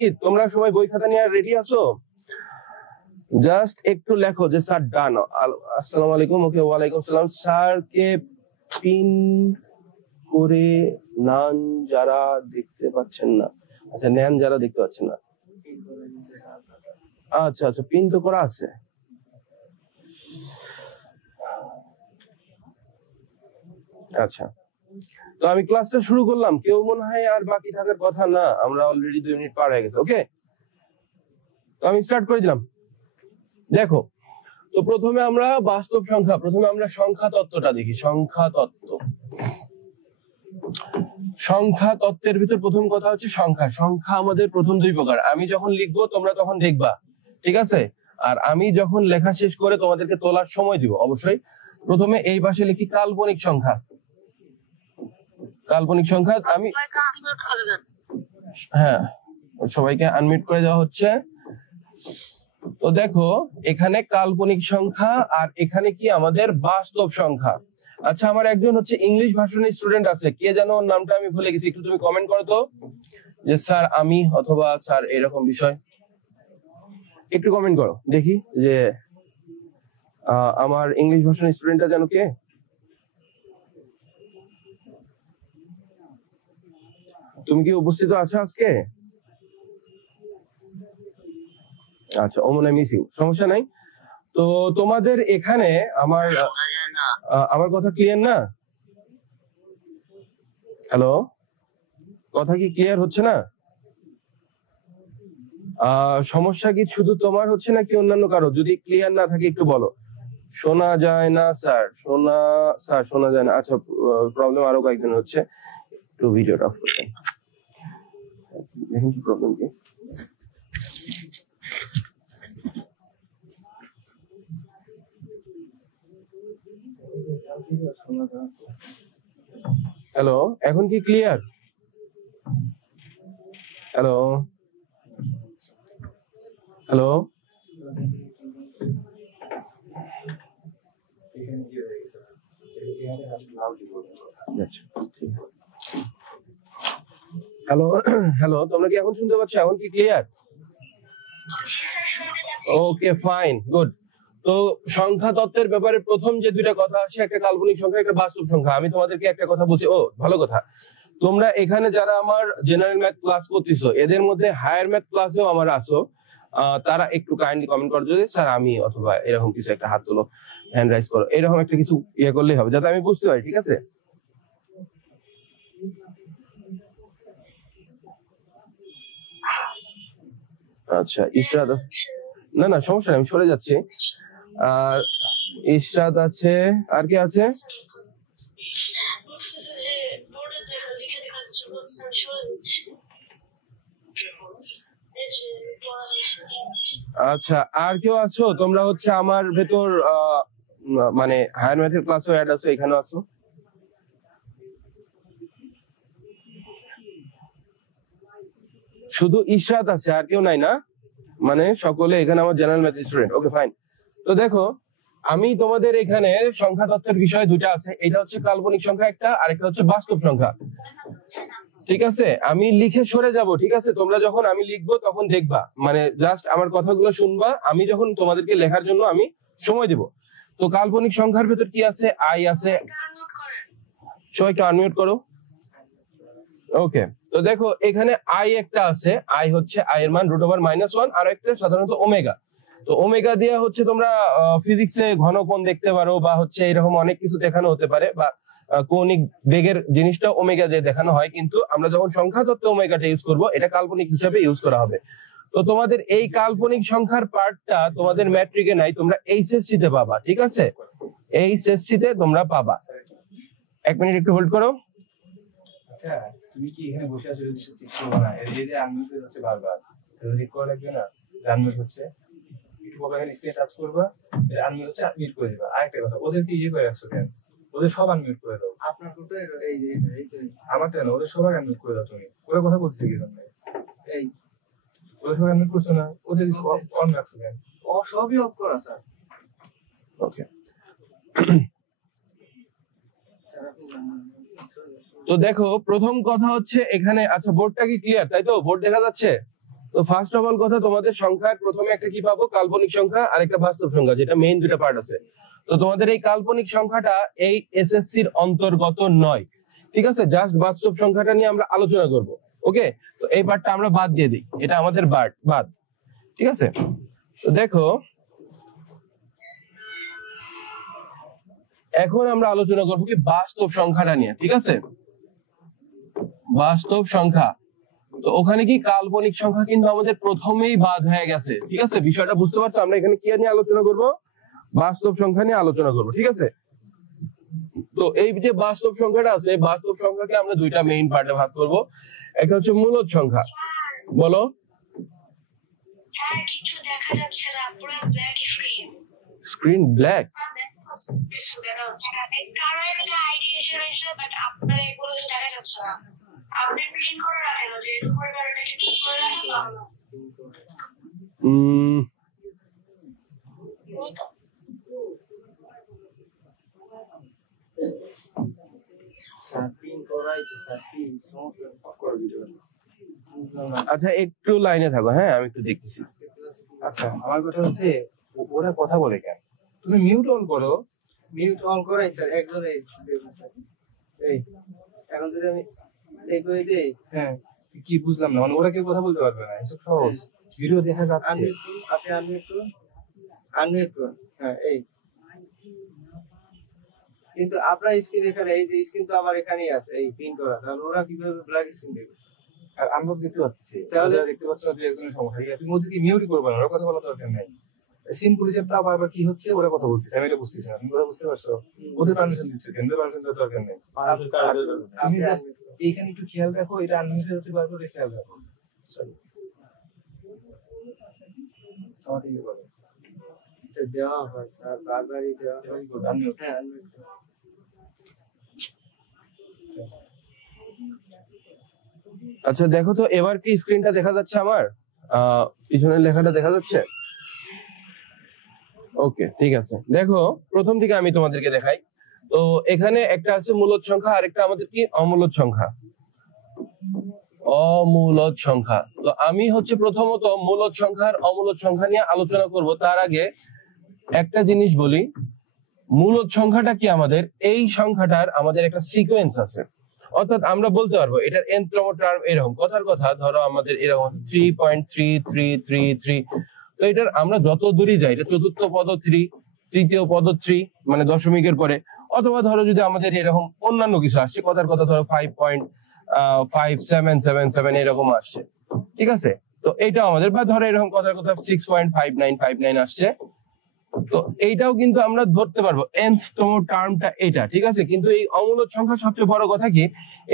কি তোমরা সবাই বই খাতা নিয়ে রেডি আছো? জাস্ট একটু লেখো যে স্যার ডান। আসসালামু আলাইকুম। ওকে, ওয়ালাইকুম আসসালাম। স্যারকে পিন করে নান যারা দেখতে পাচ্ছেন না। আচ্ছা, নেন যারা দেখতে পাচ্ছেন না। আচ্ছা আচ্ছা, পিন তো করা আছে। আচ্ছা, তো আমি ক্লাসটা শুরু করলাম। কেউ মনে হয় আর বাকি থাকার কথা না, আমরা অলরেডি 2 মিনিট পার হয়ে গেছে। ওকে, তো আমি স্টার্ট করে দিলাম। দেখো, তো প্রথমে আমরা বাস্তব সংখ্যা, প্রথমে আমরা সংখ্যা তত্ত্বটা দেখি। সংখ্যা তত্ত্ব, সংখ্যা তত্ত্বের ভিতর প্রথম কথা হচ্ছে সংখ্যা। সংখ্যা আমাদের প্রথম 2 প্রকার। আমি যখন লিখবো তোমরা তখন দেখবা, ঠিক আছে? আর আমি যখন লেখা শেষ করে তোমাদেরকে তোলার সময় দিব অবশ্যই। প্রথমে এই পাশে লিখি কাল্পনিক সংখ্যা। কাল্পনিক সংখ্যা আমি, হ্যাঁ, সবাইকে আনমিউট করে দেওয়া হচ্ছে। তো দেখো, এখানে কাল্পনিক সংখ্যা আর এখানে কি আমাদের বাস্তব সংখ্যা। আচ্ছা, আমার একজন হচ্ছে ইংলিশ ভার্সনের স্টুডেন্ট আছে, কে যেন ওর নামটা আমি ভুলে গেছি, একটু তুমি কমেন্ট করো তো, যে স্যার আমি, অথবা স্যার এরকম বিষয়। একটু কমেন্ট করো দেখি যে আমার ইংলিশ ভার্সনের স্টুডেন্টটা যেন কে। তুমি কি উপস্থিত আছো আজকে? আচ্ছা, ও মনে হয় মিসিং, সমস্যা নাই। তো তোমাদের এখানে আমার কথা ক্লিয়ার না? হ্যালো, কথা কি ক্লিয়ার হচ্ছে না? সমস্যা কি শুধু তোমার হচ্ছে নাকি অন্যান্য কারো? যদি ক্লিয়ার না থাকে একটু বলো। শোনা যায় না স্যার, শোনা যায় না। আচ্ছা, প্রবলেম আরো কয়েকদিন হচ্ছে, একটু ভিডিওটা অফ করতেন দেখেন কি প্রবলেম কি। হ্যালো, এখন কি clear? Hello hello, hello hello, তোমরা কি এখন শুনতে পাচ্ছ? এখন কি ক্লিয়ার? ওকে, ফাইন, গুড। তো সংখ্যা তত্ত্বের ব্যাপারে প্রথম যে 2টা কথা আসে, একটা কাল্পনিক সংখ্যা, একটা বাস্তব সংখ্যা। আমি তোমাদেরকে একটা কথা বলছি। ও, ভালো কথা, তোমরা এখানে যারা আমার জেনারেল ম্যাথ ক্লাস করতেছো, এদের মধ্যে হায়ার ম্যাথ ক্লাসেও আমার আছো, তারা একটু কাইন্ডলি কমেন্ট করো যদি স্যার আমি, অথবা এরকম কিছু একটা হাত তোলো, হ্যান্ড রাইজ করো, এরকম একটা কিছু ইয়ে করলেই হবে, যাতে আমি বুঝতে পারি, ঠিক আছে? আচ্ছা, ইশরাত, না না সমস্যা নেই, আমি সরে যাচ্ছি। আর ইশরাত আছে, আর কি আছে? আচ্ছা, আর কেউ আছো তোমরা হচ্ছে আমার ভেতর, মানে হায়ার ম্যাথের ক্লাসও অ্যাড আছো, এখানেও আছো? শুধু ইশরাত আছে, আর কেউ নাই না? মানে সকলে এখানে আমার জেনারেল ম্যাথ স্টুডেন্ট। ওকে, ফাইন। তো দেখো, আমি তোমাদের এখানে সংখ্যা তত্ত্বের বিষয় 2টা আছে। এটা হচ্ছে কাল্পনিক সংখ্যা একটা, আর একটা হচ্ছে বাস্তব সংখ্যা, ঠিক আছে? আমি লিখে সরে যাব, ঠিক আছে? তোমরা যখন আমি লিখবো তখন দেখবা, মানে জাস্ট আমার কথাগুলো শুনবা। আমি যখন তোমাদেরকে লেখার জন্য আমি সময় দিব। তো কাল্পনিক সংখ্যার ভেতর কি আছে? আই আছে। সবাই একটু আনমিউট করো। ওকে, তো দেখো এখানে আই একটা আছে। আই হচ্ছে আই এর মান √1 আর একটা সাধারণত ওমেগা। তো ওমেগা দিয়ে হচ্ছে তোমরা ফিজিক্সে ঘন কোণ দেখতে পারো, বা হচ্ছে এরকম অনেক কিছু দেখানো হতে পারে, বা কৌণিক বেগের জিনিসটা ওমেগা দিয়ে দেখানো হয়। কিন্তু আমরা যখন সংখ্যা তত্ত্বে ওমেগাটা ইউজ করব, এটা কাল্পনিক হিসাবে ইউজ করা হবে। তো তোমাদের এই কাল্পনিক সংখ্যার পার্টটা তোমাদের ম্যাট্রিকে নাই, তোমরা এইচএসসি তে পাবা, ঠিক আছে? এইচএসসি তে তোমরা পাবা। 1 মিনিট একটু হোল্ড করো। আচ্ছা, তুমি কি এখানে বসে আছো? যদি ঠিক করো না, এই যে আনমিউট হচ্ছে বারবার, ঠিক করা লাগবে না? আনমিউট হচ্ছে, একটু মোবাইল স্ক্রিন টাচ করবা, আনমিউট হচ্ছে, মিউট করে দিবা। আরেকটা কথা, ওদেরকে ইয়ে করে রাখছো কেন? ওদের সব আনমিউট করে দাও। আপনার তো এই যে আমার তো না, ওদের সবাই আনমিউট করে দাও। তুমি ওরা কথা বলতে কি জন্য? এই ওদের সবাই আনমিউট করছো না, ওদের অন রাখছো কেন? ও সবই অফ করা স্যার। ওকে, তো দেখো প্রথম কথা হচ্ছে এখানে, আচ্ছা বোর্ডটা কি ক্লিয়ার? তাই তো, বোর্ড দেখা যাচ্ছে? তো ফার্স্ট অফ অল কথা, তোমাদের সংখ্যার প্রথমে একটা কি পাবো, কাল্পনিক সংখ্যা আর একটা বাস্তব সংখ্যা, যেটা মেইন দুটো পার্ট আছে। তো তোমাদের এই কাল্পনিক সংখ্যাটা এই এসএসসির অন্তর্গত নয়, ঠিক আছে? জাস্ট বাস্তব সংখ্যাটা নিয়ে আমরা আলোচনা করব। ওকে, তো এই পার্টটা আমরা বাদ দিয়ে দিই, এটা আমাদের বাদ, ঠিক আছে? তো দেখো, এখন আমরা আলোচনা করবো কি বাস্তব সংখ্যাটা নিয়ে, ঠিক আছে? বাস্তব সংখ্যা, তো ওখানে কি কাল্পনিক সংখ্যা কিন্তু আমাদের প্রথমেই বাদ হয়ে গেছে, ঠিক আছে? বিষয়টা বুঝতে পারছো? আমরা এখানে কি নিয়ে আলোচনা করব, বাস্তব সংখ্যা নিয়ে আলোচনা করব, ঠিক আছে? তো এই যে বাস্তব সংখ্যাটা আছে, বাস্তব সংখ্যাকে আমরা দুইটা মেইন পার্টে ভাগ করব। একটা হচ্ছে মূলদ সংখ্যা। বলো। স্যার কিছু দেখা যাচ্ছে না, পুরো ব্ল্যাক স্ক্রিন। Screen black? কারো একটা আইডিয়া এসে রয়েছে, বাট আপনার এগুলো তো দেখা যাচ্ছে না। আপনি প্রিন্ট করে রাখেন, যে উপর কারণে ক্লিক করে রাখলাম। আচ্ছা, একটু লাইনে থাকো, হ্যাঁ, আমি একটু দেখতেছি। আচ্ছা, আমার কথা হচ্ছে ওরা কথা বলে কেন? তুমি মিউট অন করো। মিউট অন করাই স্যার, একজনে এই এখন যদি আমি দেখবো এই যে হ্যাঁ, কি বুঝলাম না, মানে ওরা কেউ কথা বলতে পারবে না, এসব সহজ। ভিডিও দেখা যাচ্ছে। আপনি আনমিউট করুন। হ্যাঁ, এই কিন্তু আপনার স্ক্রিন এখানে, এই যে স্ক্রিন তো আমার এখানেই আছে, এই পিন করা, তাহলে ওরা কিভাবে ব্ল্যাক স্ক্রিন দেখবে? আর আমরা দেখতে পাচ্ছি, তাহলে তাহলে দেখতে পাচ্ছ যে একজনের সমস্যা। তুমি মধ্যে কি মিউট করবে না, ওরা কথা বলা দরকার নেই। সিম্পল হিসেব, তা আবার কি হচ্ছে, ওরা কথা বলতেছে, আমি এটা বুঝতেছি না। তুমি ওরা বুঝতে পারছো? ওদের পারমিশন দিচ্ছে, কেন্দ্রের পারমিশন দেওয়ার দরকার নেই। তুমি জাস্ট এইখানে একটু খেয়াল রাখো, এটা আনলিমিটেড হতে পারবে, এটা খেয়াল রাখো। আমাকে কি বলো? এটা দেওয়া হয় স্যার, বারবারই দেওয়া হয়। আনমিউট। হ্যাঁ, unmute করুন। আচ্ছা দেখো তো, এবার কি স্ক্রিনটা দেখা যাচ্ছে আমার? পিছনের লেখাটা দেখা যাচ্ছে? ওকে, ঠিক আছে। দেখো, প্রথম থেকে আমি তোমাদেরকে দেখাই। তো এখানে একটা আছে মূলদ সংখ্যা, আর একটা আমাদের কি অমূলদ সংখ্যা। অমূলদ সংখ্যা। তো আমি হচ্ছে প্রথমত মূলদ সংখ্যার অমূলদ সংখ্যা নিয়ে আলোচনা করব। তার আগে একটা জিনিস বলি, মূলদ সংখ্যাটা কি, আমাদের এই সংখ্যাটার আমাদের একটা সিকোয়েন্স আছে। অর্থাৎ আমরা বলতে পারবো এটার nতম টার্ম এরকম, কথার কথা ধরো আমাদের এরকম 3.3333। তো এটার আমরা যত দূরই যাই, এটা চতুর্থ পদ 3, তৃতীয় পদ 3, মানে দশমিকের পরে, অথবা ধরো যদি আমাদের এরকম অন্যান্য কিছু আসছে, কথার কথা ধরো 5.5777 এরকম আসছে, ঠিক আছে? তো এইটা আমাদের, বা ধরো এরকম কথার কথা 6.5959 আসছে। তো এইটাও কিন্তু আমরা ধরতে পারবো nতম টার্মটা এটা, ঠিক আছে? কিন্তু এই অমূলদ সংখ্যা সবচেয়ে বড় কথা কি,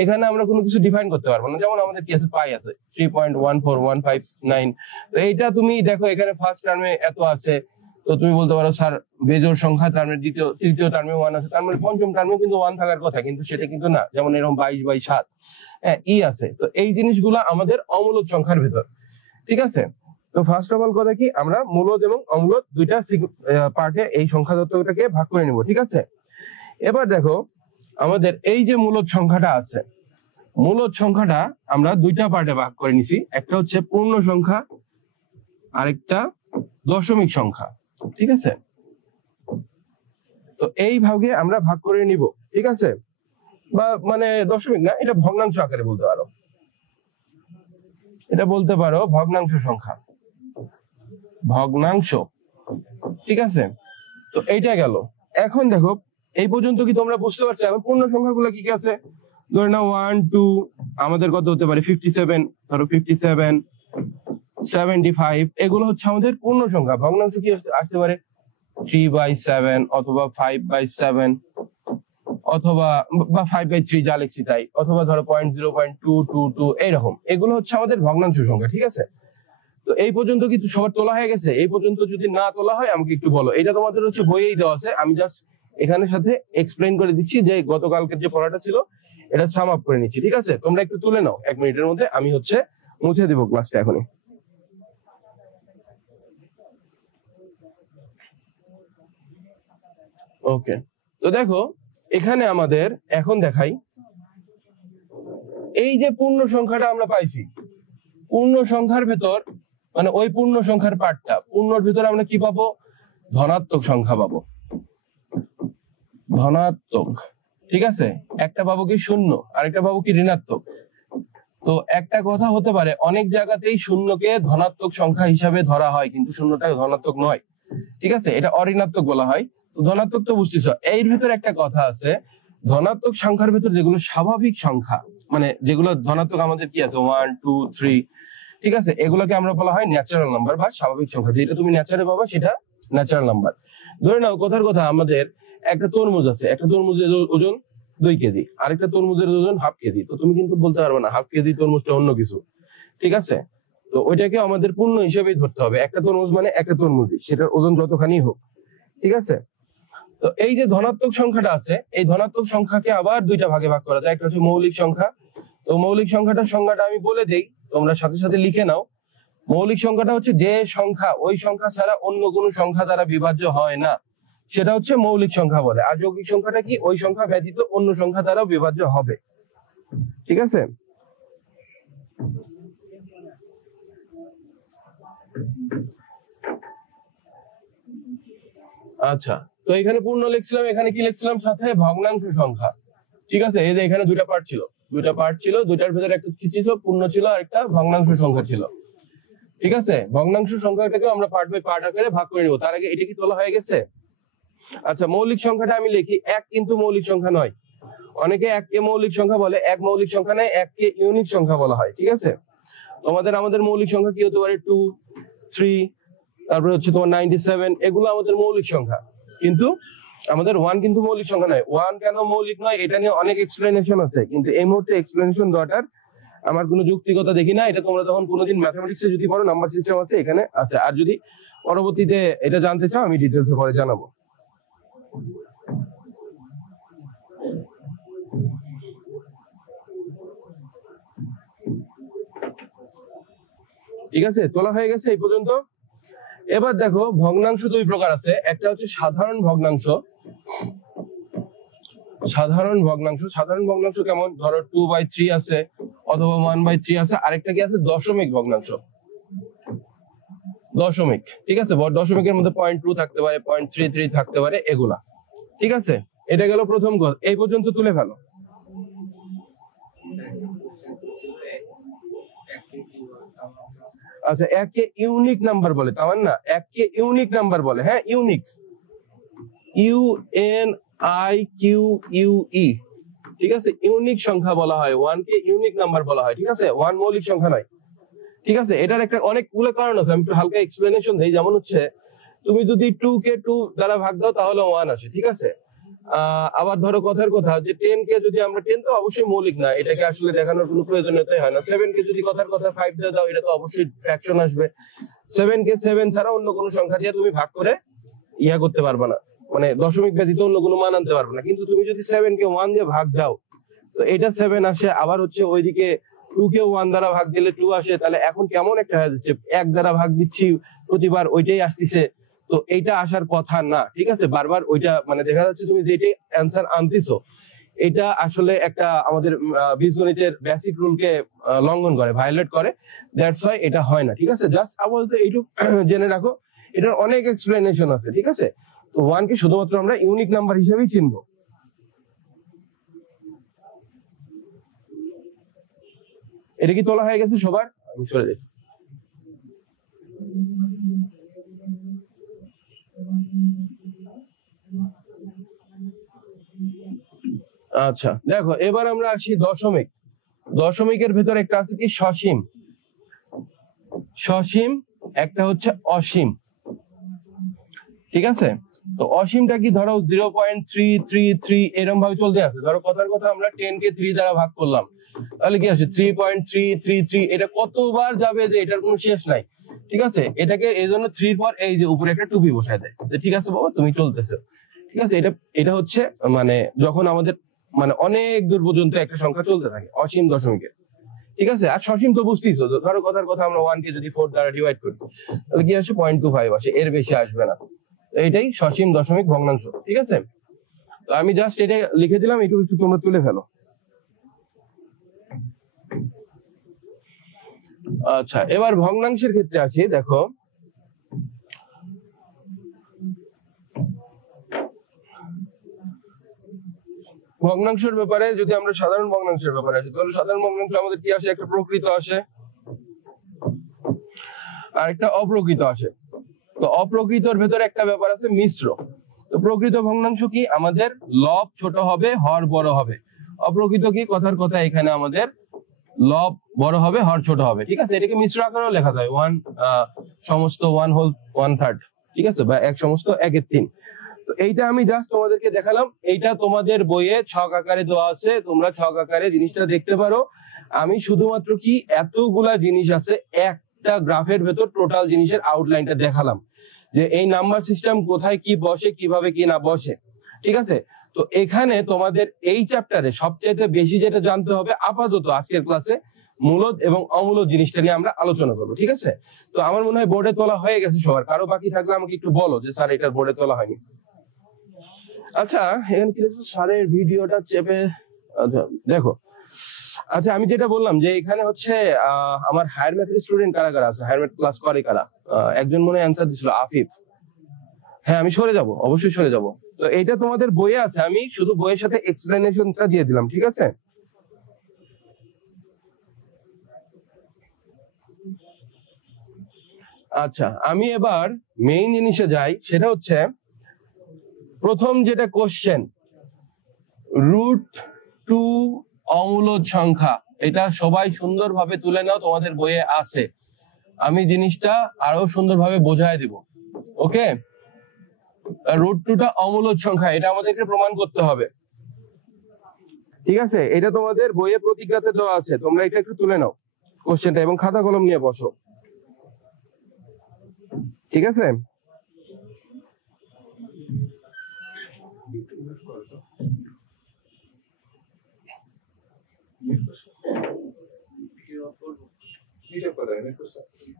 এখানে আমরা কোনো কিছু ডিফাইন করতে পারবো না। যেমন আমাদের কি আছে, পাই আছে 3.14159। তো এইটা তুমি দেখো, এখানে ফার্স্ট টার্মে এত আছে, তো তুমি বলতে পারো স্যার বেজোড় সংখ্যা টার্মের তৃতীয় টার্মে 1 আছে, তার মানে পঞ্চম টার্মে কিন্তু 1 থাকার কথা, কিন্তু সেটা কিন্তু না। যেমন এরকম 22/7 হ্যাঁ ই আছে। তো এই জিনিসগুলো আমাদের অমূলদ সংখ্যার ভেতর, ঠিক আছে? তো ফার্স্ট অফ অল কথা কি, আমরা মূলদ এবং অমূলদ দুইটা পার্টে এই সংখ্যা তত্ত্বটাকে ভাগ করে নিব, ঠিক আছে? এবার দেখো, আমাদের এই যে মূলদ সংখ্যাটা আছে, মূলদ সংখ্যাটা আমরা দুইটা পার্টে ভাগ করে নিছি। একটা হচ্ছে পূর্ণ সংখ্যা, আরেকটা দশমিক সংখ্যা, ঠিক আছে? তো এই ভাগে আমরা ভাগ করে নিব, ঠিক আছে? বা মানে দশমিক না, এটা ভগ্নাংশ আকারে বলতে পারো, এটা বলতে পারো ভগ্নাংশ সংখ্যা, ভগ্নাংশ, ঠিক আছে? তো এইটা গেল। এখন দেখো, এই পর্যন্ত কি তোমরা বুঝতে পারছো? এখন পূর্ণ সংখ্যাগুলো কি কি আছে, ধরে নাও 1 2, আমাদের কত হতে পারে 57, ধরো 57, 75, এগুলো হচ্ছে আমাদের পূর্ণ সংখ্যা। ভগ্নাংশ কি আসতে পারে 3/7 অথবা 5/7 অথবা বা 5/3, যা লিখছি তাই, অথবা ধরো 0.222 এইরকম। এগুলো হচ্ছে আমাদের ভগ্নাংশ সংখ্যা, ঠিক আছে? তো এই পর্যন্ত কি সবার তোলা হয়ে গেছে? এই পর্যন্ত যদি না তোলা হয় আমাকে একটু বলো। এটা তোমাদের হচ্ছে বইয়েই দেওয়া আছে, আমি জাস্ট এখানে সাথে এক্সপ্লেইন করে দিচ্ছি যে গতকালকের যে পড়াটা ছিল এটা সাম আপ করে নিচ্ছি, ঠিক আছে? তোমরা একটু তুলে নাও 1 মিনিটের মধ্যে, আমি হচ্ছে মুছে দিব ক্লাসটা এখনই। ওকে, তো দেখো এখানে আমাদের এখন দেখাই, এই যে পূর্ণ সংখ্যাটা আমরা পাইছি, পূর্ণ সংখ্যার ভেতর মানে ওই পূর্ণ সংখ্যার পার্টটা, পূর্ণর ভিতরে আমরা কি পাবো? ধনাত্মক সংখ্যা পাবো, ধনাত্মক। ঠিক আছে, একটা পাবো কি শূন্য, আরেকটা পাবো কি ঋণাত্মক। তো একটা কথা হতে পারে, অনেক জায়গাতেই শূন্যকে ধনাত্মক সংখ্যা হিসাবে ধরা হয়, কিন্তু শূন্যটা ধনাত্মক নয়। ঠিক আছে, এটা অঋণাত্মক বলা হয়। তো ধনাত্মক তো বুঝতেছ। এর ভিতরে একটা কথা আছে, ধনাত্মক সংখ্যার ভিতর যেগুলো স্বাভাবিক সংখ্যা, মানে যেগুলো ধনাত্মক আমাদের কি আছে 1 2 3, ঠিক আছে, এগুলোকে আমরা বলা হয় ন্যাচারাল নাম্বার বা স্বাভাবিক সংখ্যা। যেটা তুমি ন্যাচারাল পাবা সেটা ন্যাচারাল নাম্বার। ধরে নাও কথার কথা, আমাদের একটা তরমুজ আছে, একটা তরমুজের ওজন 2 কেজি, আরেকটা তরমুজের ওজন হাফ কেজি। তো তুমি কিন্তু বলতে পারবে না হাফ কেজি তরমুজটা অন্য কিছু। ঠিক আছে, তো ওইটাকে আমাদের পূর্ণ হিসেবেই ধরতে হবে। একটা তরমুজ মানে একটা তরমুজই, সেটার ওজন যতখানি হোক। ঠিক আছে, তো এই যে ধনাত্মক সংখ্যাটা আছে, এই ধনাত্মক সংখ্যাকে আবার দুইটা ভাগে ভাগ করা যায়। একটা হচ্ছে মৌলিক সংখ্যা। তো মৌলিক সংখ্যাটার সংজ্ঞাটা আমি বলে দেই, তোমরা সাথে সাথে লিখে নাও। মৌলিক সংখ্যাটা হচ্ছে যে সংখ্যা ওই সংখ্যা ছাড়া অন্য কোনো সংখ্যা দ্বারা বিভাজ্য হয় না, সেটা হচ্ছে মৌলিক সংখ্যা বলে। আর যৌগিক সংখ্যাটা কি? ওই সংখ্যা ব্যতীত অন্য সংখ্যা দ্বারা বিভাজ্য হবে। ঠিক আছে, আচ্ছা। তো এখানে পূর্ণ লিখছিলাম, এখানে কি লিখছিলাম সাথে? ভগ্নাংশ সংখ্যা। ঠিক আছে, এই যে এখানে দুইটা পার্ট ছিল, দুইটার ভিতরে একটা কি ছিল? পূর্ণ ছিল, আর একটা ভগ্নাংশ সংখ্যা ছিল। ঠিক আছে, ভগ্নাংশ সংখ্যাটাকে আমরা পার্ট বাই পার্ট আকারে ভাগ করে নিব। তার আগে এটা কি তোলা হয়ে গেছে? আচ্ছা, মৌলিক সংখ্যাটা আমি লিখি। এক কিন্তু মৌলিক সংখ্যা নয়। অনেকে এককে মৌলিক সংখ্যা বলে, এক মৌলিক সংখ্যা নয়, এককে ইউনিট সংখ্যা বলা হয়। ঠিক আছে, আমাদের মৌলিক সংখ্যা কি হতে পারে? 2 3, তারপরে হচ্ছে তোমার 97, এগুলো আমাদের মৌলিক সংখ্যা। কিন্তু আমাদের 1 কিন্তু মৌলিক সংখ্যা নয়। 1 কেন মৌলিক নয় এটা নিয়ে অনেক এক্সপ্লেনেশন আছে, কিন্তু এই মুহূর্তে এক্সপ্লেনেশন দেওয়াটার আমার কোনো যৌক্তিকতা দেখি না। এটা তোমরা তখন কোনোদিন ম্যাথমেটিক্সে যদি পড়ো, নাম্বার সিস্টেম আছে এখানে আছে। আর যদি পরবর্তীতে এটা জানতে চাও, আমি ডিটেলসে পরে জানাবো। ঠিক আছে, তোলা হয়ে গেছে এই পর্যন্ত। এবার দেখো, ভগ্নাংশ দুই প্রকার আছে। একটা হচ্ছে সাধারণ ভগ্নাংশ। সাধারণ ভগ্নাংশ কেমন? ধরো 2/3 আছে অথবা 1/3 আছে। আরেকটা কি আছে? দশমিক ভগ্নাংশ। দশমিক, ঠিক আছে, দশমিকের মধ্যে 0.2 থাকতে পারে, 0.33 থাকতে পারে, এগুলা। ঠিক আছে, এটা গেল প্রথম কথা। এই পর্যন্ত তুলে ফেলো। আচ্ছা, এককে ইউনিক নাম্বার বলে, তার না? এককে ইউনিক নাম্বার বলে। হ্যাঁ, ইউনিক, UNIQUE। ঠিক আছে, ইউনিক সংখ্যা বলা হয়। 1 কে ইউনিক নাম্বার বলা হয়। ঠিক আছে, 1 মৌলিক সংখ্যা নয়। ঠিক আছে, এটার একটা অনেকগুলো কারণ আছে, আমি একটু হালকা এক্সপ্লেনেশন দেই। যেমন হচ্ছে, তুমি যদি 2 কে 2 দ্বারা ভাগ দাও তাহলে 1 আসে। ঠিক আছে, আবার ধরো কথার কথা যে 10 কে যদি আমরা, 10 তো অবশ্যই মৌলিক না, এটাকে আসলে দেখানোর কোনো প্রয়োজনীয়তাই হয় না। 7 কে যদি কথার কথা 5 দিয়ে দাও, এটা তো অবশ্যই ফ্র্যাকশন আসবে। 7 কে 7 ছাড়া অন্য কোনো সংখ্যা দিয়ে তুমি ভাগ করে ইয়া করতে পারবে না, মানে দশমিক ব্যতীত অন্য কোনো মান আনতে পারবে না। কিন্তু তুমি যদি 7 কে 1 দিয়ে ভাগ দাও, তো এটা 7 আসে। আবার হচ্ছে ওইদিকে 2 কে 1 দ্বারা ভাগ দিলে 2 আসে। তাহলে এখন কেমন একটা হয়ে যাচ্ছে, 1 দ্বারা ভাগ দিচ্ছি প্রতিবার, ওইটাই আসতেছে। তো এইটা আসার কথা না। ঠিক আছে, বারবার ওইটা মানে দেখা যাচ্ছে তুমি যেটাই অ্যান্সার আনতেছো, এটা আসলে একটা আমাদের বীজগণিতের বেসিক রুলকে লঙ্ঘন করে, ভায়োলেট করে। দ্যাটস ওয়াই এটা হয় না। ঠিক আছে, জাস্ট আপাতত এইটুকু জেনে রাখো, এটার অনেক এক্সপ্লেনেশন আছে। ঠিক আছে, তো 1 কে শুধুমাত্র আমরা ইউনিক নাম্বার হিসেবেই চিনবো। এটা কি তোলা হয়ে গেছে সবার? আমি সরে যাই। আচ্ছা, দেখো এবার আমরা আসি দশমিক। দশমিকের ভেতরে একটা আছে কি? সসীম। সসীম, একটা হচ্ছে অসীম। ঠিক আছে, তো অসীমটা কি? ধরো 0.333 এরকম ভাবে চলতে আছে। ধরো কথার কথা আমরা 10 কে 3 দ্বারা ভাগ করলাম, তাহলে কি আসে? 3.333। এটা কতবার যাবে যে এটার কোনো শেষ নাই। ঠিক আছে, এটাকে এই জন্য 3 পর এই যে উপরে একটা টুপি বসায় দেয়, ঠিক আছে বাবা তুমি চলতেছো। ঠিক আছে, এটা হচ্ছে মানে যখন আমাদের মানে অনেক দূর পর্যন্ত একটা সংখ্যা চলতে থাকে, অসীম দশমিকের। ঠিক আছে, আর সসীম তো বুঝতেইছো, ধরো কথার কথা আমরা 1 কে যদি 4 দ্বারা ডিভাইড করি, তাহলে কি আসে? 0.25 আসে, এর বেশি আসবে না। এটাই সসীম দশমিক ভগ্নাংশ। ঠিক আছে, তো আমি জাস্ট এটা লিখে দিলাম, এটুকু একটু তোমরা তুলে ফেলো। আচ্ছা, এবার ভগ্নাংশের ক্ষেত্রে আসি। দেখো ভগ্নাংশের ব্যাপারে যদি আমরা সাধারণ ভগ্নাংশের ব্যাপারে আসি, তাহলে সাধারণ ভগ্নাংশ আমাদের কি আসে? একটা প্রকৃত আসে আর একটা অপ্রকৃত আসে। তো অপ্রকৃতর ভেতরে একটা ব্যাপার আছে মিশ্র। তো প্রকৃত ভগ্নাংশ কি? আমাদের লব ছোট হবে, হর বড় হবে। অপ্রকৃত কি? কথার কথা এখানে আমাদের লব বড় হবে, হর ছোট হবে। ঠিক আছে, এটাকে মিশ্র আকারেও লেখা যায়, 1 সমস্ত 1 হোল 1/3। ঠিক আছে, বা 1 সমস্ত 1/3। তো এইটা আমি জাস্ট তোমাদেরকে দেখালাম। এইটা তোমাদের বইয়ে ছক আকারে দেওয়া আছে, তোমরা ছক আকারে জিনিসটা দেখতে পারো। আমি শুধুমাত্র কি এতগুলা জিনিস আছে একটা গ্রাফের ভেতর টোটাল জিনিসের আউটলাইনটা দেখালাম, যে এই নাম্বার সিস্টেম কোথায় কি বসে, কিভাবে কি না বসে। ঠিক আছে, তো এখানে তোমাদের এই চ্যাপ্টারে সবচেয়ে বেশি যেটা জানতে হবে আপাতত আজকের ক্লাসে, মূলদ এবং অমূলদ জিনিসটা নিয়ে আমরা আলোচনা করবো। ঠিক আছে, তো আমার মনে হয় বোর্ডে তোলা হয়ে গেছে সবার। কারো বাকি থাকলে আমাকে একটু বলো যে স্যার এটার বোর্ডে তোলা হয়নি। আচ্ছা, এখানে কি লিখছো? স্যারের ভিডিওটা চেপে, আচ্ছা দেখো। আচ্ছা, আমি যেটা বললাম যে এখানে হচ্ছে আমার হায়ার ম্যাথের স্টুডেন্ট কারা কারা আছে, হায়ার ম্যাথ ক্লাস করে কারা? একজন মনে হয় অ্যান্সার দিছিল, আফিফ। হ্যাঁ, আমি সরে যাব, অবশ্যই সরে যাব। তো এইটা তোমাদের বইয়ে আছে, আমি শুধু বইয়ের সাথে এক্সপ্লেনেশনটা দিয়ে দিলাম। ঠিক আছে, আচ্ছা আমি এবার মেইন জিনিসে যাই। সেটা হচ্ছে প্রথম যেটা কোশ্চেন, √2 অমূলদ সংখ্যা। এটা সবাই সুন্দরভাবে তুলে নাও, তোমাদের বইয়ে আছে। আমি জিনিসটা আরো সুন্দরভাবে বোঝায় দিব। ওকে, √2টা অমূলদ সংখ্যা, এটা আমাদেরকে প্রমাণ করতে হবে। ঠিক আছে, এটা তোমাদের বইয়ে প্রতিজ্ঞাতে দেওয়া আছে, তোমরা এটা একটু তুলে নাও কোশ্চেনটা, এবং খাতা কলম নিয়ে বসো। ঠিক আছে,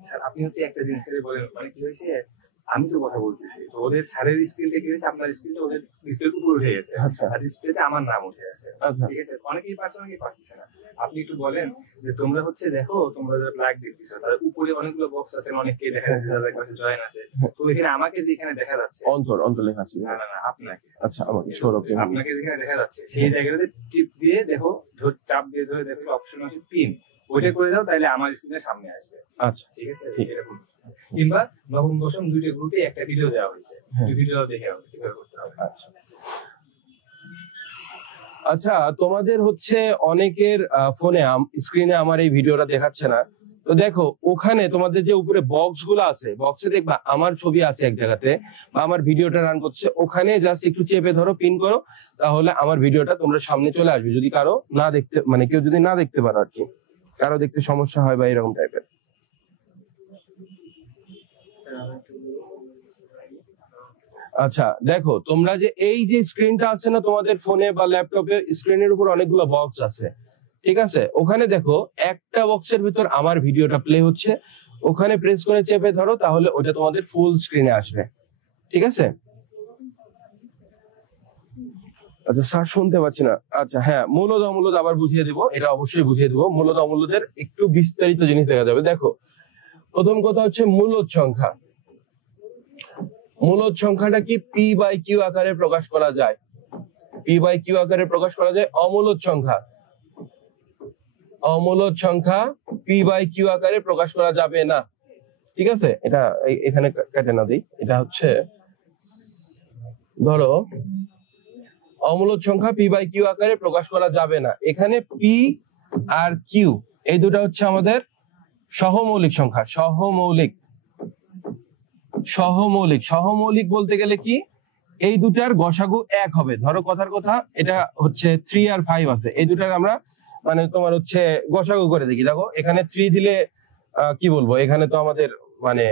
স্যার আপনি হচ্ছে একটা জিনিস বলেন, মানে কি হয়েছে, আমি তো কথা বলতেছি, তো ওদের স্যারের স্ক্রিনটা কি হয়েছে, আপনার স্ক্রিনটা ওদের ডিসপ্লের উপরে উঠে গেছে, আর ডিসপ্লেতে আমার নাম উঠে আছে। ঠিক আছে, অনেকেই পারছে, অনেকেই পারতেছে না। আপনি একটু বলেন যে তোমরা হচ্ছে দেখো, তোমরা যারা লাইক দেখতেছো তার উপরে অনেকগুলো বক্স আছে, অনেককে দেখা যাচ্ছে যাদের কাছে জয়েন আছে। তো এখানে আমাকে যেখানে দেখা যাচ্ছে অন্তর লেখা আছে। না না না, আপনাকে, আচ্ছা আমাকে সৌরভকে, আপনাকে যেখানে দেখা যাচ্ছে সেই জায়গাটাতে টিপ দিয়ে দেখো, চাপ দিয়ে ধরে দেখো অপশন আছে পিন, ওইটা করে দাও, তাহলে আমার স্ক্রিনের সামনে আসবে। আচ্ছা ঠিক আছে, এরকম। কিংবা নবম দশম দুইটা গ্রুপে একটা ভিডিও দেওয়া হয়েছে, দুই ভিডিও দেখে হবে কিভাবে করতে হবে। আচ্ছা, তোমাদের হচ্ছে অনেকের ফোনে স্ক্রিনে আমার এই ভিডিওটা দেখাচ্ছে না। তো দেখো ওখানে তোমাদের যে উপরে বক্স গুলো আছে, বক্সে দেখবা আমার ছবি আছে এক জায়গাতে, বা আমার ভিডিওটা রান করছে, ওখানে জাস্ট একটু চেপে ধরো, পিন করো, তাহলে আমার ভিডিওটা তোমরা সামনে চলে আসবে। যদি কারো না দেখতে, মানে কেউ যদি না দেখতে পারো আর কি, কারো দেখতে সমস্যা হয় বা এরকম টাইপের। আচ্ছা দেখো, তোমরা যে এই যে স্ক্রিনটা আছে না তোমাদের ফোনে বা ল্যাপটপে, স্ক্রিনের উপর অনেকগুলো বক্স আছে। ঠিক আছে, ওখানে দেখো একটা বক্সের ভিতর আমার ভিডিওটা প্লে হচ্ছে, ওখানে প্রেস করে চেপে ধরো, তাহলে ওটা তোমাদের ফুল স্ক্রিনে আসবে। ঠিক আছে, আচ্ছা স্যার শুনতে পাচ্ছি না। আচ্ছা হ্যাঁ, মূলদ অমূলদ আবার বুঝিয়ে দিব, এটা অবশ্যই বুঝিয়ে দিব। মূলদ অমূলদের একটু বিস্তারিত জিনিস দেখা যাবে। দেখো প্রথম কথা হচ্ছে মূলদ সংখ্যা। মূলদ সংখ্যাটা কি p/q আকারে প্রকাশ করা যায়, p/q আকারে প্রকাশ করা যায়। অমূলদ সংখ্যা p/q আকারে প্রকাশ করা যাবে না। ঠিক আছে, এটা এখানে কেটে না দিই, এটা হচ্ছে ধরো অমূলদ সংখ্যা p/q আকারে প্রকাশ করা যাবে না। এখানে p আর q এই দুটো হচ্ছে আমাদের সহমৌলিক সংখ্যা। সহমৌলিক বলতে গেলে কি, এই দুটার গসাগু 1 হবে। ধরো কথার কথা, এটা হচ্ছে 3 আর 5 আছে, এই দুটার আমরা মানে তোমার হচ্ছে গসাগু করে দেখি। দেখো এখানে 3 দিলে কি বলবো, এখানে তো আমাদের মানে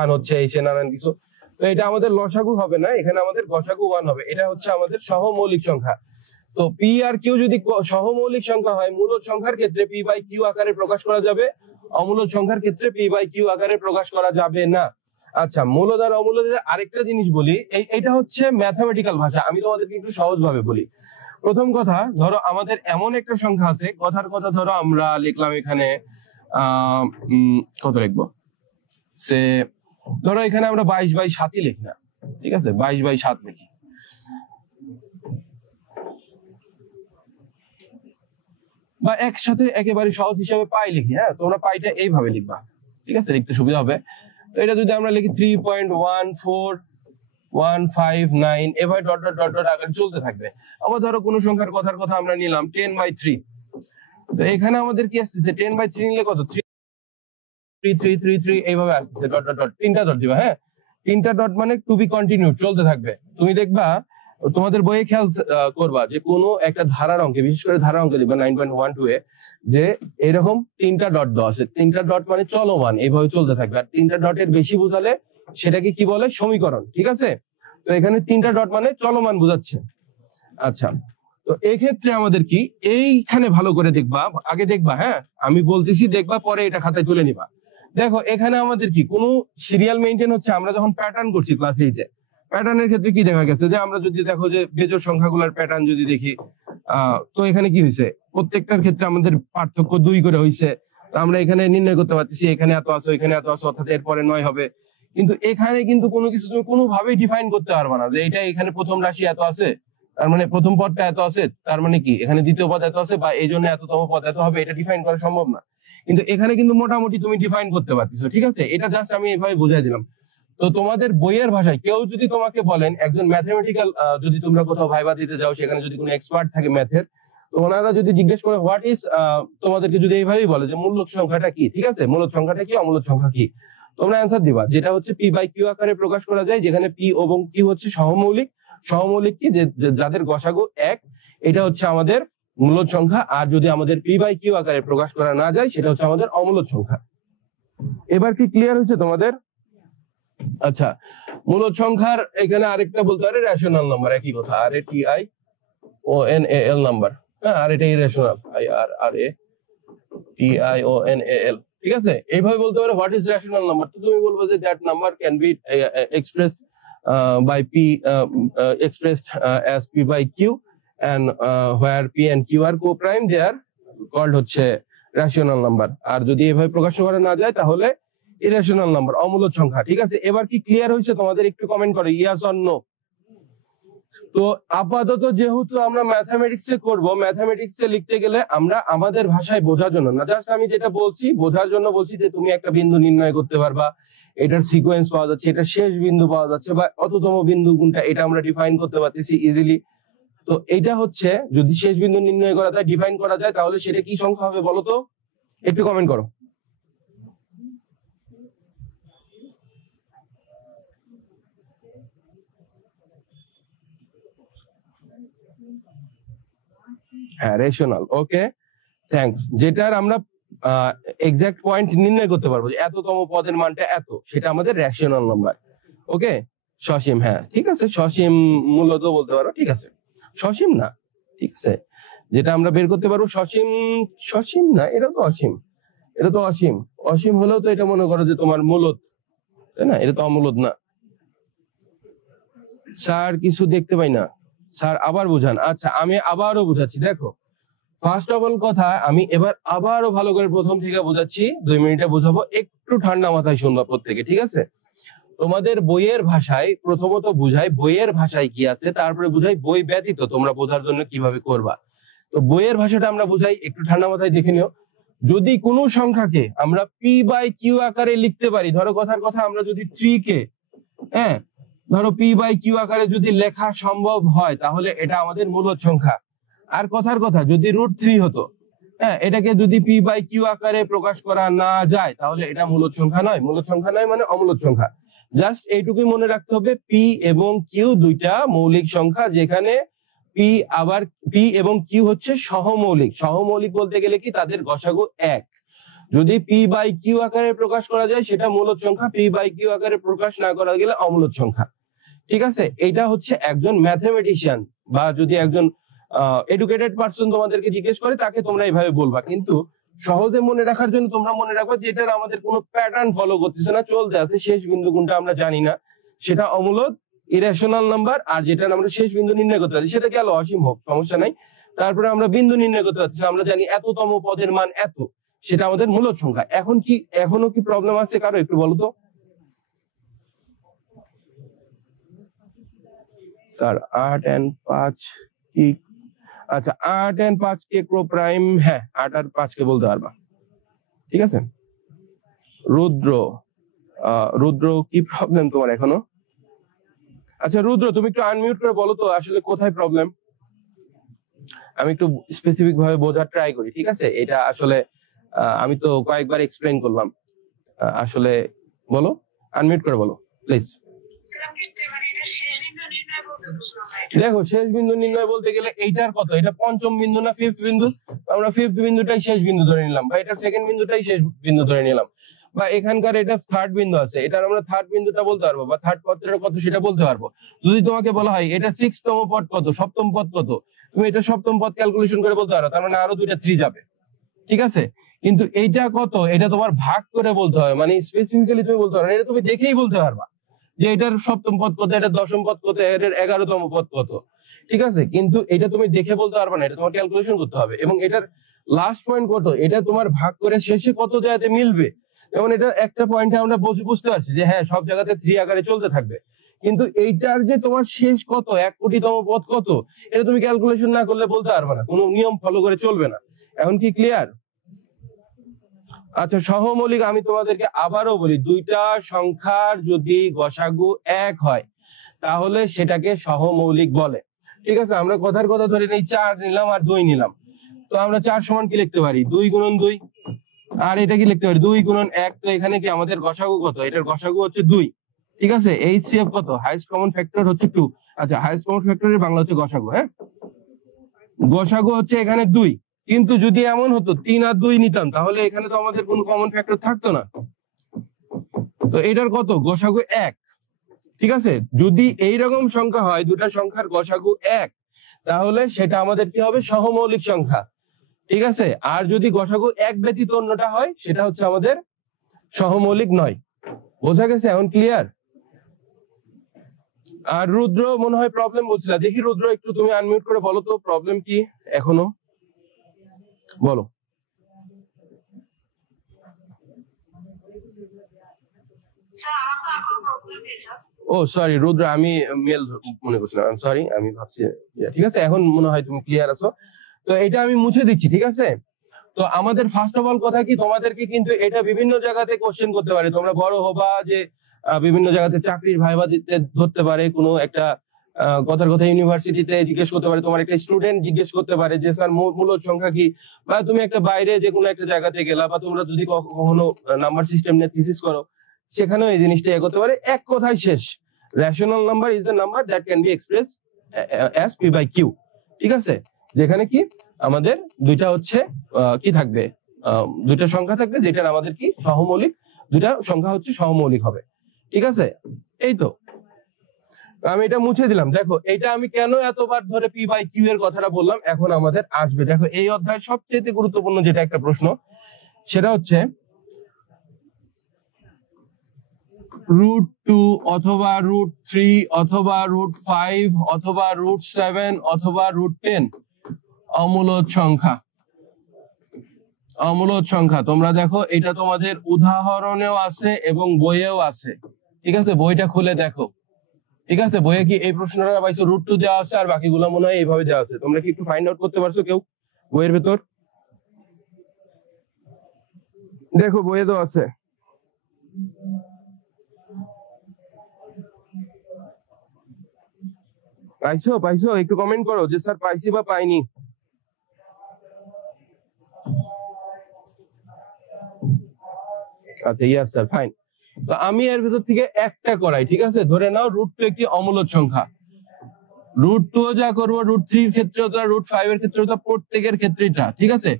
1 হচ্ছে, এই সে নানান কিছু, তো এটা আমাদের লসাগু হবে না, এখানে আমাদের গসাগু 1 হবে। এটা হচ্ছে আমাদের সহমৌলিক সংখ্যা। তো p আর q যদি সহমৌলিক সংখ্যা হয়, মূলদ সংখ্যার ক্ষেত্রে p/q আকারে প্রকাশ করা যাবে, অমূলদ সংখ্যার ক্ষেত্রে p/q আকারে প্রকাশ করা যাবে না। আচ্ছা, মূলদ আর অমূলদের আরেকটা জিনিস বলি, এইটা হচ্ছে ম্যাথমেটিক্যাল ভাষা, আমি তোমাদেরকে একটু সহজ ভাবে বলি। প্রথম কথা, ধরো আমাদের এমন একটা সংখ্যা আছে, কথার কথা ধরো আমরা লিখলাম এখানে কত লিখবো, সে ধরো এখানে আমরা 22/7 লিখি না, ঠিক আছে, 22/7 লিখি। বা একসাথে একেবারে সহজ হিসাবে পাই লিখি, হ্যাঁ, তোমরা পাইটা এইভাবে লিখবা, ঠিক আছে, লিখতে সুবিধা হবে। তো এটা যদি আমরা লিখি 3.14159 এভাবে ডট ডট ডট ডট আকারে চলতে থাকবে। আবার ধরো কোনো সংখ্যার কথার কথা আমরা নিলাম 10/3, তো এখানে আমাদের কি আসছে, 10/3 নিলে কত, 3 এইভাবে আসছে, ডট ডট ডট, 3টা ডট দিবা, হ্যাঁ, 3টা ডট মানে টু বি কন্টিনিউ, চলতে থাকবে। তুমি দেখবা তোমাদের বইয়ে খেয়াল করবা যে কোনো একটা ধারার অঙ্কে, বিশেষ করে ধারার অঙ্কে দেখবা 9.12 এ যে এরকম 3টা ডট দেওয়া আছে, 3টা ডট মানে চলমান, এইভাবে চলতে থাকবে। আর 3টা ডটের বেশি বোঝালে সেটাকে কি বলে, সমীকরণ, ঠিক আছে। তো এখানে 3টা ডট মানে চলমান বোঝাচ্ছে। আচ্ছা, তো এই ক্ষেত্রে আমাদের কি, এইখানে ভালো করে দেখবা, আগে দেখবা, হ্যাঁ আমি বলতেছি দেখবা, পরে এটা খাতায় তুলে নিবা। দেখো এখানে আমাদের কি কোনো সিরিয়াল মেইনটেইন হচ্ছে। আমরা যখন প্যাটার্ন করছি ক্লাস 8 এ, প্যাটার্নের ক্ষেত্রে কি দেখা গেছে যে আমরা যদি দেখো যে বেজোড় সংখ্যাগুলোর প্যাটার্ন যদি দেখি, তো এখানে কি হয়েছে, প্রত্যেকটার ক্ষেত্রে আমাদের পার্থক্য 2 করে হয়েছে। তো আমরা এখানে নির্ণয় করতে পারতেছি এখানে এত আছে, এখানে এত আছে, অর্থাৎ এরপরে 9 হবে। কিন্তু এখানে কিন্তু কোনো কিছু তুমি কোনোভাবেই ডিফাইন করতে পারবে না যে এটা এখানে প্রথম রাশি এত আছে, তার মানে প্রথম পদটা এত আছে, তার মানে কি এখানে দ্বিতীয় পদ এত আছে, বা এই জন্য এততম পদ এত হবে, এটা ডিফাইন করা সম্ভব না। কিন্তু এখানে কিন্তু মোটামুটি তুমি ডিফাইন করতে পারতেছো, ঠিক আছে। এটা জাস্ট আমি এভাবে বুঝাই দিলাম। তো তোমাদের বইয়ের ভাষায় কেউ যদি তোমাকে বলেন, একজন ম্যাথমেটিক্যাল, যদি তোমরা কোথাও ভাইবা দিতে যাও, সেখানে যদি কোনো এক্সপার্ট থাকে ম্যাথের, তো ওনারা যদি জিজ্ঞেস করে হোয়াট ইজ, তোমাদেরকে যদি এইভাবেই বলে যে মূলদ সংখ্যাটা কি, ঠিক আছে, মূলদ সংখ্যাটা কি, অমূলদ সংখ্যা কি, তোমরা অ্যান্সার দিবা যেটা হচ্ছে p/q আকারে প্রকাশ করা যায়, যেখানে p এবং q হচ্ছে সহমৌলিক। সহমৌলিক কি, যাদের গসাগু 1, এটা হচ্ছে আমাদের মূলদ সংখ্যা। আর যদি আমাদের p/q আকারে প্রকাশ করা না যায়, সেটা হচ্ছে আমাদের অমূলদ সংখ্যা। এবার কি ক্লিয়ার হয়েছে তোমাদের? আচ্ছা, মূলদ সংখ্যার এখানে আরেকটা বলতে পারে রেশনাল নাম্বার, একই কথা, RATIONAL নাম্বার, হ্যাঁ, আর এটা ইরেশনাল, IRATIONAL, ঠিক আছে। এইভাবে বলতে পারে হোয়াট ইজ রেশনাল নাম্বার। তো তুমি বলবো যে that number can be expressed by p expressed as p/q, and where p and q are co-prime, they are called হচ্ছে রেশনাল নাম্বার। আর যদি এভাবে প্রকাশ করা না যায় তাহলে ইরেশনাল নাম্বার, অমূলদ সংখ্যা, ঠিক আছে। এবার কি ক্লিয়ার হয়েছে তোমাদের? একটু কমেন্ট করো ইয়েস অর নো। তো আপাতত যেহেতু আমরা ম্যাথমেটিক্সে করব, ম্যাথমেটিক্সে লিখতে গেলে আমরা আমাদের ভাষায় বোঝার জন্য না, জাস্ট আমি যেটা বলছি বোঝার জন্য বলছি, যে তুমি একটা বিন্দু নির্ণয় করতে পারবা, এটার সিকোয়েন্স পাওয়া যাচ্ছে, এটা শেষ বিন্দু পাওয়া যাচ্ছে, বা অততম বিন্দু কোনটা এটা আমরা ডিফাইন করতে পারতেছি ইজিলি। তো এইটা হচ্ছে যদি শেষ বিন্দু নির্ণয় করা যায়, ডিফাইন করা যায়, তাহলে সেটা কি সংখ্যা হবে বলো তো? একটু কমেন্ট করো। হ্যাঁ, রেশনাল, ওকে, থ্যাঙ্কস। যেটার আমরা এক্সাক্ট পয়েন্ট নির্ণয় করতে পারবো, এততম পদের মানটা এত, সেটা আমাদের রেশনাল নাম্বার, ওকে। সসীম, হ্যাঁ ঠিক আছে, সসীম মূলত বলতে পারো, ঠিক আছে, সসীম না, ঠিক আছে, যেটা আমরা বের করতে পারবো সসীম। সসীম না, এটা তো অসীম, এটা তো অসীম। অসীম হলেও তো এটা মনে করো যে তোমার মূলদ, তাই না? এটা তো অমূলদ না। স্যার কিছু দেখতে পাই না, স্যার আবার বুঝান। আচ্ছা, আমি আবারও বুঝাচ্ছি। দেখো, ফার্স্ট অফ অল কথা আমি এবার আবারও ভালো করে প্রথম থেকে বোঝাচ্ছি, 2 মিনিটে বোঝাবো, একটু ঠান্ডা মাথায় শুনবা প্রত্যেকে, ঠিক আছে। তোমাদের বইয়ের ভাষায় প্রথমত বুঝাই বইয়ের ভাষায় কি আছে, তারপরে বুঝাই বই ব্যতীত তোমরা বোঝার জন্য কিভাবে করবা। তো বইয়ের ভাষাটা আমরা বুঝাই, একটু ঠান্ডা মাথায় দেখে নিও। যদি কোনো সংখ্যাকে আমরা p/q আকারে লিখতে পারি, ধরো কথার কথা আমরা যদি 3 কে, হ্যাঁ ধরো p/q আকারে যদি লেখা সম্ভব হয়, তাহলে এটা আমাদের মূলদ সংখ্যা। আর কথার কথা যদি √3 হতো, হ্যাঁ, এটাকে যদি p/q আকারে প্রকাশ করা না যায়, তাহলে এটা মূলদ সংখ্যা নয়। মূলদ সংখ্যা নয় মানে অমূলদ সংখ্যা। জাস্ট এইটুকুই মনে রাখতে হবে, p এবং q দুইটা মৌলিক সংখ্যা, যেখানে p এবং q হচ্ছে সহমৌলিক। সহমৌলিক বলতে গেলে কি, তাদের গসাগু 1। যদি p/q আকারে প্রকাশ করা যায় সেটা মূলদ সংখ্যা, p/q আকারে প্রকাশ না করা গেলে অমূলদ সংখ্যা, ঠিক আছে। এটা হচ্ছে একজন ম্যাথমেটিশিয়ান বা যদি একজন এডুকেটেড পারসন তোমাদেরকে জিজ্ঞেস করে, তাকে তোমরা এইভাবে বলবা। কিন্তু সহজে মনে রাখার জন্য তোমরা মনে রাখো যে এটার আমাদের কোনো প্যাটার্ন ফলো করতেছে না, চলতে আছে, শেষ বিন্দু কোনটা আমরা জানি না, সেটা অমূলদ ইরেশনাল নাম্বার। আর যেটা আমরা শেষ বিন্দু নির্ণয় করতে পারি, সেটা গেল অসীম হোক, সমস্যা নাই। তারপরে আমরা বিন্দু নির্ণয় করতে পারছি, আমরা জানি এততম পদের মান এত, সেটা আমাদের মূলদ সংখ্যা। এখনো কি প্রবলেম আছে কারো, একটু বলো তো স্যার। 8 and 5 কি? আচ্ছা 8 and 5 কে ক্রো প্রাইম, হ্যাঁ 8 আর 5 কে বলতে পারবা, ঠিক আছে। রুদ্র কি প্রবলেম তোমার এখনো? আচ্ছা রুদ্র তুমি একটু আনমিউট করে বলো তো আসলে কোথায় প্রবলেম, আমি একটু স্পেসিফিক ভাবে বোঝার ট্রাই করি, ঠিক আছে। এটা আসলে আমি তো কয়েকবার এক্সপ্লেইন করলাম, আসলে বলো, আনমিউট করে বলো প্লিজ। দেখো শেষ বিন্দু নির্ণয় বলতে গেলে এইটার কত, এটা পঞ্চম বিন্দু না ফিফথ বিন্দু, আমরা ফিফথ বিন্দুটাই শেষ বিন্দু ধরে নিলাম, বা এটা সেকেন্ড বিন্দুটাই শেষ বিন্দু ধরে নিলাম, বা এখানকার এটা থার্ড বিন্দু আছে, এটার আমরা থার্ড বিন্দুটা বলতে পারবো, বা থার্ড পদটা কত সেটা বলতে পারবো। যদি তোমাকে বলা হয় এটা সিক্সতম পদ কত, সপ্তম পদ কত, তুমি এটা সপ্তম পদ ক্যালকুলেশন করে বলতে পারো, তার মানে আরো দুইটা 3 যাবে, ঠিক আছে। কিন্তু এইটা কত, এটা তোমার ভাগ করে বলতে হবে, মানে স্পেসিফিক্যালি তুমি বলতে পারো, এটা তুমি দেখেই বলতে পারবা যে এটার সপ্তম পদ কত, এটা দশম পদ কত, এটার 11তম পদ কত, ঠিক আছে। কিন্তু এটা তুমি দেখে বলতে পারবে না, এটা তোমার ক্যালকুলেশন করতে হবে। এবং এটার লাস্ট পয়েন্ট কত, এটা তোমার ভাগ করে শেষে কত জায়গাতে মিলবে। যেমন এটা একটা পয়েন্টে আমরা বুঝতে পারছি যে হ্যাঁ সব জায়গাতে 3 আকারে চলতে থাকবে, কিন্তু এইটার যে তোমার শেষ কত, 1 কোটিতম পদ কত, এটা তুমি ক্যালকুলেশন না করলে বলতে পারবে না, কোনো নিয়ম ফলো করে চলবে না। এখন কি ক্লিয়ার? আচ্ছা সহমৌলিক আমি তোমাদেরকে আবারও বলি, দুইটা সংখ্যার যদি গসাগু 1 হয় তাহলে সেটাকে সহমৌলিক বলে, ঠিক আছে। আমরা কথার কথা ধরে নেই 4 নিলাম আর 2 নিলাম, তো আমরা 4 সমান কি লিখতে পারি, 2 গুণন 2, আর এটা কি লিখতে পারি 2 গুণন 1। তো এখানে কি আমাদের গসাগু কত, এটার গসাগু হচ্ছে 2, ঠিক আছে। এইচসিএফ কত, হাইয়েস্ট কমন ফ্যাক্টর হচ্ছে 2। আচ্ছা হাইয়েস্ট কমন ফ্যাক্টরের বাংলা হচ্ছে গসাগু, হ্যাঁ গসাগু হচ্ছে এখানে 2। কিন্তু যদি এমন হতো 3 আর 2 নিতাম তাহলে এখানে তো আমাদের কোনো কমন ফ্যাক্টর থাকতো না, তো এটার কত গসাগু 1, ঠিক আছে। যদি এইরকম সংখ্যা হয়, দুটা সংখ্যার গসাগু 1, তাহলে সেটা আমাদের কি হবে, সহমৌলিক সংখ্যা, ঠিক আছে। আর যদি গসাগু 1 ব্যতীত অন্যটা হয় সেটা হচ্ছে আমাদের সহমৌলিক নয়। বোঝা গেছে? এখন ক্লিয়ার? আর রুদ্র মনে হয় প্রবলেম বলছিল, দেখি রুদ্র একটু তুমি আনমিউট করে বলো তো প্রবলেম কি এখনো, বলো। ও সরি রুদ্র, আমি মেল মনে করছিলাম, সরি আমি ভাবছি, ঠিক আছে এখন মনে হয় তুমি ক্লিয়ার আছো। তো এটা আমি মুছে দিচ্ছি, ঠিক আছে। তো আমাদের ফার্স্ট অফ অল কথা কি, তোমাদেরকে কিন্তু এটা বিভিন্ন জায়গাতে কোশ্চেন করতে পারে, তোমরা বড় হবা যে বিভিন্ন জায়গাতে চাকরির ভাইবা দিতে ধরতে পারে, কোনো একটা কথার কথা ইউনিভার্সিটিতে জিজ্ঞেস করতে পারে, তোমার একটা স্টুডেন্ট জিজ্ঞেস করতে পারে যে স্যার মূলদ সংখ্যা কি, বা তুমি একটা বাইরে যে কোনো একটা জায়গাতে গেলা, বা তোমরা যদি কখনো নাম্বার সিস্টেম নিয়ে থিসিস করো সেখানেও এই জিনিসটা এগোতে পারে। এক কথায় শেষ, rational number is the number that can be express as p by q, ঠিক আছে। যেখানে কি আমাদের দুইটা হচ্ছে কি থাকবে, দুইটা সংখ্যা থাকবে যেটা আমাদের কি সহমৌলিক, দুইটা সংখ্যা হচ্ছে সহমৌলিক হবে, ঠিক আছে। এই তো আমি এটা মুছে দিলাম। দেখো এটা আমি কেন এতবার ধরে পি বাই কিউ এর কথাটা বললাম, এখন আমাদের আসবে। দেখো এই অধ্যায়ের সবচেয়ে গুরুত্বপূর্ণ যেটা একটা প্রশ্ন, সেটা হচ্ছে √2 অথবা √3 অথবা √5 অথবা √7 অথবা √10 অমূলদ সংখ্যা। অমূলদ সংখ্যা তোমরা দেখো এটা তোমাদের উদাহরণেও আছে এবং বইয়েও আছে, ঠিক আছে। বইটা খুলে দেখো, ঠিক আছে। বইয়ে কি এই প্রশ্নটা পাইছো, √2 দেওয়া আছে আর বাকিগুলো মনে হয় এইভাবে দেওয়া আছে। তোমরা কি একটু ফাইন্ড আউট করতে পারছো কেউ বইয়ের ভেতর? দেখো বইয়ে তো আছে। পাইছো একটু কমেন্ট করো যে স্যার পাইছি বা পাইনি। আচ্ছা ইয়েস স্যার, ফাইন। তো আমি এর ভিতর থেকে একটা করাই, ঠিক আছে। ধরে নাও √2 একটি অমূলদ সংখ্যা, √2 যা করবো, √3 এর ক্ষেত্রে হতো, √5 এর ক্ষেত্রে হতো, প্রত্যেকের ক্ষেত্রেটা, ঠিক আছে।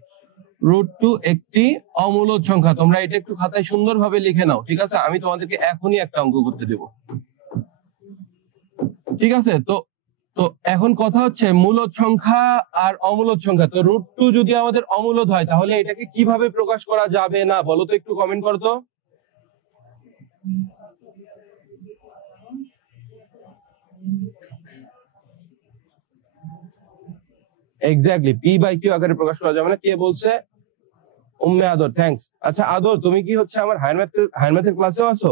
√2 একটি অমূলদ সংখ্যা, তোমরা এটা একটু খাতায় সুন্দরভাবে লিখে নাও, ঠিক আছে। আমি তোমাদেরকে এখনই একটা অঙ্ক করতে দেব, ঠিক আছে। তো তো এখন কথা হচ্ছে মূলদ সংখ্যা আর অমূলদ সংখ্যা। তো √2 যদি আমাদের অমূলদ হয় তাহলে এটাকে কিভাবে প্রকাশ করা যাবে না বলো তো, একটু কমেন্ট করো তো। এক্স্যাক্টলি পি বাই কিউ আকারে প্রকাশ করা যাবে না। কে বলছে? উম্মে আদর, থ্যাঙ্কস। আচ্ছা আদর, তুমি কি হচ্ছে আমার হায়ার ম্যাথের ক্লাসেও আছো?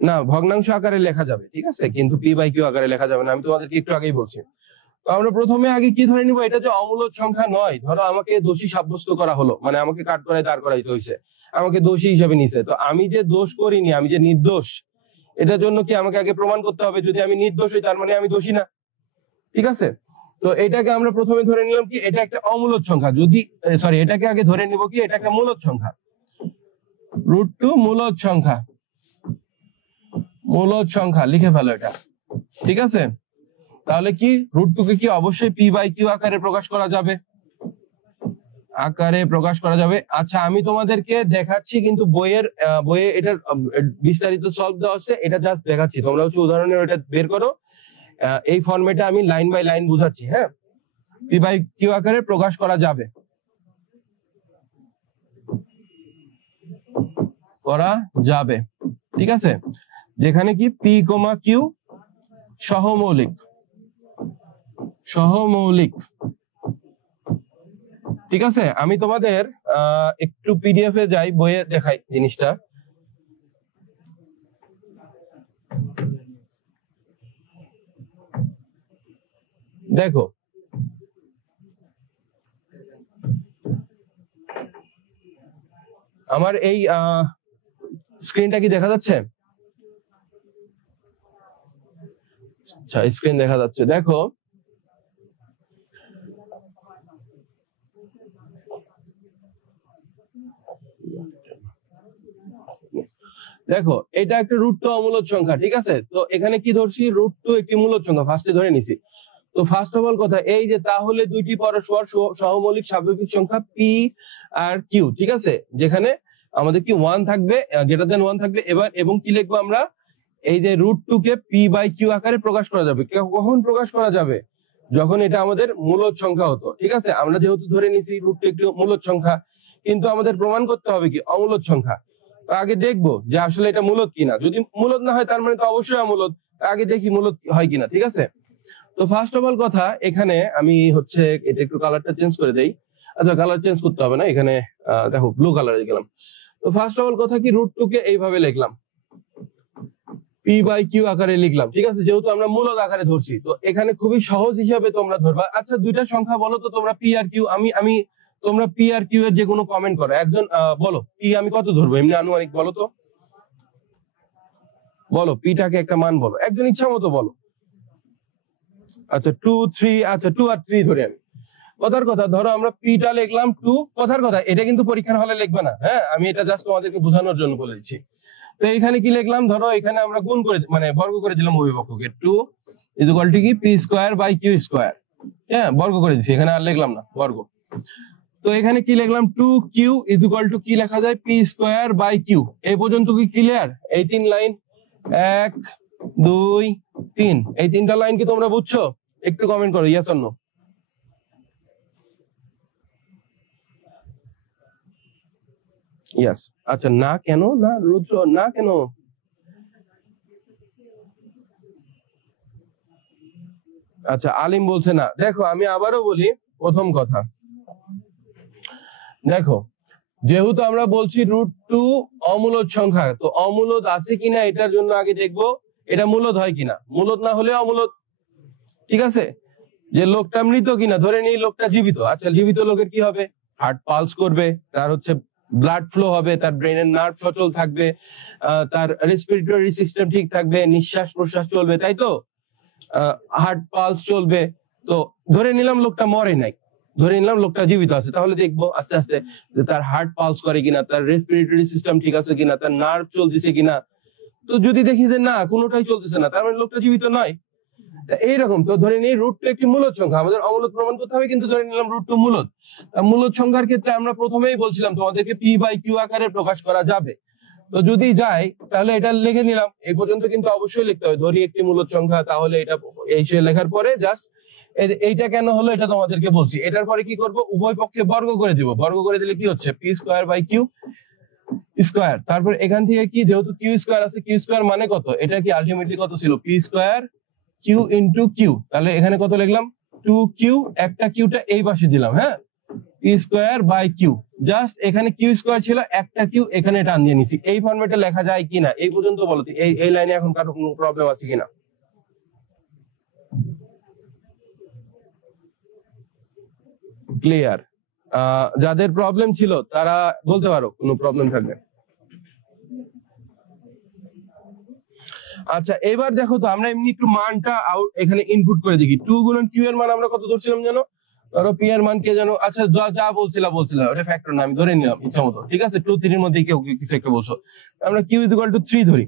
না, ভগ্নাংশ আকারে লেখা যাবে, ঠিক আছে, কিন্তু পি বাই কিউ আকারে লেখা যাবে না, আমি তোমাদেরকে একটু আগেই বলছি। তো আমরা প্রথমে আগে কি ধরে নিব, এটা যে অমূলদ সংখ্যা নয়। ধরো আমাকে দোষী সাব্যস্ত করা হলো, মানে আমাকে কাঠ করায় দাঁড় করাইতে হয়েছে, আমাকে দোষী হিসেবে নিছে। তো আমি যে দোষ করিনি, আমি যে নির্দোষ, এটার জন্য কি আমাকে আগে প্রমাণ করতে হবে? যদি আমি নির্দোষ হই তার মানে আমি দোষী না, ঠিক আছে। তো এটাকে আমরা প্রথমে ধরে নিলাম কি এটা একটা অমূলদ সংখ্যা। যদি সরি, এটাকে আগে ধরে নিব কি এটা একটা মূলদ সংখ্যা, √2 মূলদ সংখ্যা, মূলদ সংখ্যা লিখে ফেলো এটা, ঠিক আছে। তাহলে কি √2 কে কি অবশ্যই পি বাই কিউ আকারে প্রকাশ করা যাবে, আকারে প্রকাশ করা যাবে। আচ্ছা আমি তোমাদেরকে দেখাচ্ছি, কিন্তু বইয়ে এটার বিস্তারিত সলভ দেওয়া আছে, এটা জাস্ট দেখাচ্ছি, তোমরা হচ্ছে উদাহরণের এটা বের করো। এই ফরম্যাটে আমি লাইন বাই লাইন বুঝাচ্ছি, হ্যাঁ। পি বাই কিউ আকারে প্রকাশ করা যাবে, করা যাবে, ঠিক আছে। যেখানে কি পি কমা কিউ সহমৌলিক, সহমৌলিক, ঠিক আছে। আমি তোমাদের একটু পিডিএফ এ যাই, বইয়ে দেখাই জিনিসটা। দেখো আমার এই স্ক্রিনটা কি দেখা যাচ্ছে? আচ্ছা স্ক্রিন দেখা যাচ্ছে। দেখো দেখো এটা একটা √2 অমূলদ সংখ্যা, ঠিক আছে। তো এখানে কি ধরছি, √2 একটি মূলদ সংখ্যা ফার্স্টে ধরে নিছি। তো ফার্স্ট অফ অল কথা এই যে তাহলে দুইটি পরস্পর সহমৌলিক স্বাভাবিক সংখ্যা পি আর কিউ, ঠিক আছে, যেখানে আমাদের কি 1 থাকবে, গ্রেটার দেন 1 থাকবে। এবার এবং কি লিখবো আমরা, এই যে √2 কে পি বাই কিউ আকারে প্রকাশ করা যাবে। কখন প্রকাশ করা যাবে? যখন এটা আমাদের মূলদ সংখ্যা হতো, ঠিক আছে। আমরা যেহেতু ধরে নিছি √2 একটি মূলদ সংখ্যা, কিন্তু আমাদের প্রমাণ করতে হবে কি অমূলদ সংখ্যা। আগে দেখবো যে আসলে এটা মূলদ কিনা, যদি মূলদ না হয় তার মানে তো অবশ্যই অমূলদ, আগে দেখি মূলদ হয় কিনা, ঠিক আছে। তো ফার্স্ট অফ অল কথা এখানে আমি হচ্ছে এটা একটু কালারটা চেঞ্জ করে দেই। আচ্ছা কালার চেঞ্জ করতে হবে না, এখানে দেখো ব্লু কালারে গেলাম। তো ফার্স্ট অফ অল কথা কি √2 কে এইভাবে লিখলাম, পি বাই কিউ আকারে লিখলাম, ঠিক আছে, যেহেতু আমরা মূলদ আকারে ধরছি। তো এখানে খুবই সহজ হিসাবে তোমরা ধরবা। আচ্ছা দুইটা সংখ্যা বলো তো তোমরা, পি আর কিউ। আমি তোমরা পি আর কিউ এর যে কোনো কমেন্ট করো, একজন বলো পি আমি কত ধরবো, এমনি আনুমানিক বলো তো, বলো পিটাকে একটা মান বলো, একজন ইচ্ছা মতো বলো। আচ্ছা 2 3, আচ্ছা 2 আর 3 ধরে আমি। কথার কথা ধরো আমরা পিটা লিখলাম 2, কথার কথা এটা কিন্তু পরীক্ষার হলে লিখবে না, হ্যাঁ, আমি এটা জাস্ট তোমাদেরকে বোঝানোর জন্য বলে দিচ্ছি। তো এখানে কি লিখলাম, ধরো এখানে আমরা গুণ করে মানে বর্গ করে দিলাম অভিভাবককে, 2 = কি p square by q square, হ্যাঁ, বর্গ করে দিচ্ছি, এখানে আর লিখলাম না বর্গ। তো এখানে কি লিখলাম, 2q = কি লেখা যায়, পি স্কয়ার বাই কিউ। এই পর্যন্ত কি ক্লিয়ার? এই 3 লাইন, 1 2 3, এই 3টা লাইন কি তোমরা বুঝছো? একটু কমেন্ট করো ইয়েস অর নো। ইয়েস। আচ্ছা না কেন, না রুদ্র না কেন? আচ্ছা আলিম বলছে না। দেখো আমি আবারও বলি, প্রথম কথা দেখো, যেহেতু আমরা বলছি √2 অমূলদ সংখ্যা, তো অমূলদ আছে কিনা এটার জন্য আগে দেখবো এটা মূলদ হয় কিনা। মূলদ না হলে অমূলদ, ঠিক আছে। যে লোকটা মৃত কিনা, ধরে নিই লোকটা জীবিত। আচ্ছা জীবিত লোকের কি হবে, হার্ট পালস করবে, তার হচ্ছে ব্লাড ফ্লো হবে, তার ব্রেনের নার্ভ সচল থাকবে, তার রেসপিরেটরি সিস্টেম ঠিক থাকবে, নিঃশ্বাস প্রশ্বাস চলবে, তাই তো, হার্ট পালস চলবে। তো ধরে নিলাম লোকটা মরে নাই, ধরে নিলাম লোকটা জীবিত আছে। তাহলে দেখবো আস্তে আস্তে যে তার হার্ট পালস করে কিনা, তার রেসপিরেটরি সিস্টেম ঠিক আছে কিনা, তার নার্ভ চলতেছে কিনা। তো যদি দেখি যে না কোনোটাই চলতেছে না, তার মানে লোকটা জীবিত নয়। এইরকম তো ধরে নিই √2 একটি মূলদ সংখ্যা, আমাদের অমূলদ প্রমাণ করতে হবে, কিন্তু ধরে নিলাম √2 মূলদ। মূলদ সংখ্যার ক্ষেত্রে আমরা প্রথমেই বলছিলাম তোমাদেরকে পি বাই কিউ আকারে প্রকাশ করা যাবে। তো যদি যাই তাহলে এটা লিখে নিলাম, এই পর্যন্ত কিন্তু অবশ্যই লিখতে হবে। ধরি একটি মূলদ সংখ্যা, তাহলে এটা এই লেখার পরে জাস্ট এইটা কেন হলো এটা তোমাদেরকে বলছি। এটার পরে কি করব, উভয় পক্ষে বর্গ করে দিব। বর্গ করে দিলে কি হচ্ছে, p square by q square. তারপর এখান থেকে কি, যেহেতু কিউ স্কয়ার আছে, কিউ স্কয়ার মানে কত, এটা কি আলটিমেটলি কত ছিল, p square q into q. তাহলে এখানে কত লিখলাম, 2q, একটা কিউটা এই পাশে দিলাম, হ্যাঁ, p square by q just এখানে কিউ স্কোয়ার ছিল, একটা কিউ এখানে টান দিয়ে নিছি। এই ফরম্যাটে লেখা যায় কিনা এই পর্যন্ত বলো। এই লাইনে এখন কারো কোনো প্রবলেম আছে কিনা? ক্লিয়ার? যাদের প্রবলেম ছিল তারা বলতে পারো কোনো প্রবলেম থাকবে। আচ্ছা এবার দেখো তো, আমরা এমনি একটু মানটা এখানে ইনপুট করে দেখি। 2 গুণন কিউ এর মান আমরা কত ধরছিলাম জানো? ধরো পি এর মান কে জানো? আচ্ছা যা বলছিলাম ওটা ফ্যাক্টর না, আমি ধরে নিলাম ইচ্ছা মতো, ঠিক আছে? 2 3 এর মধ্যে কেউ কিছু একটা বলছো, আমরা কিউ ইকুয়াল টু 3 ধরি।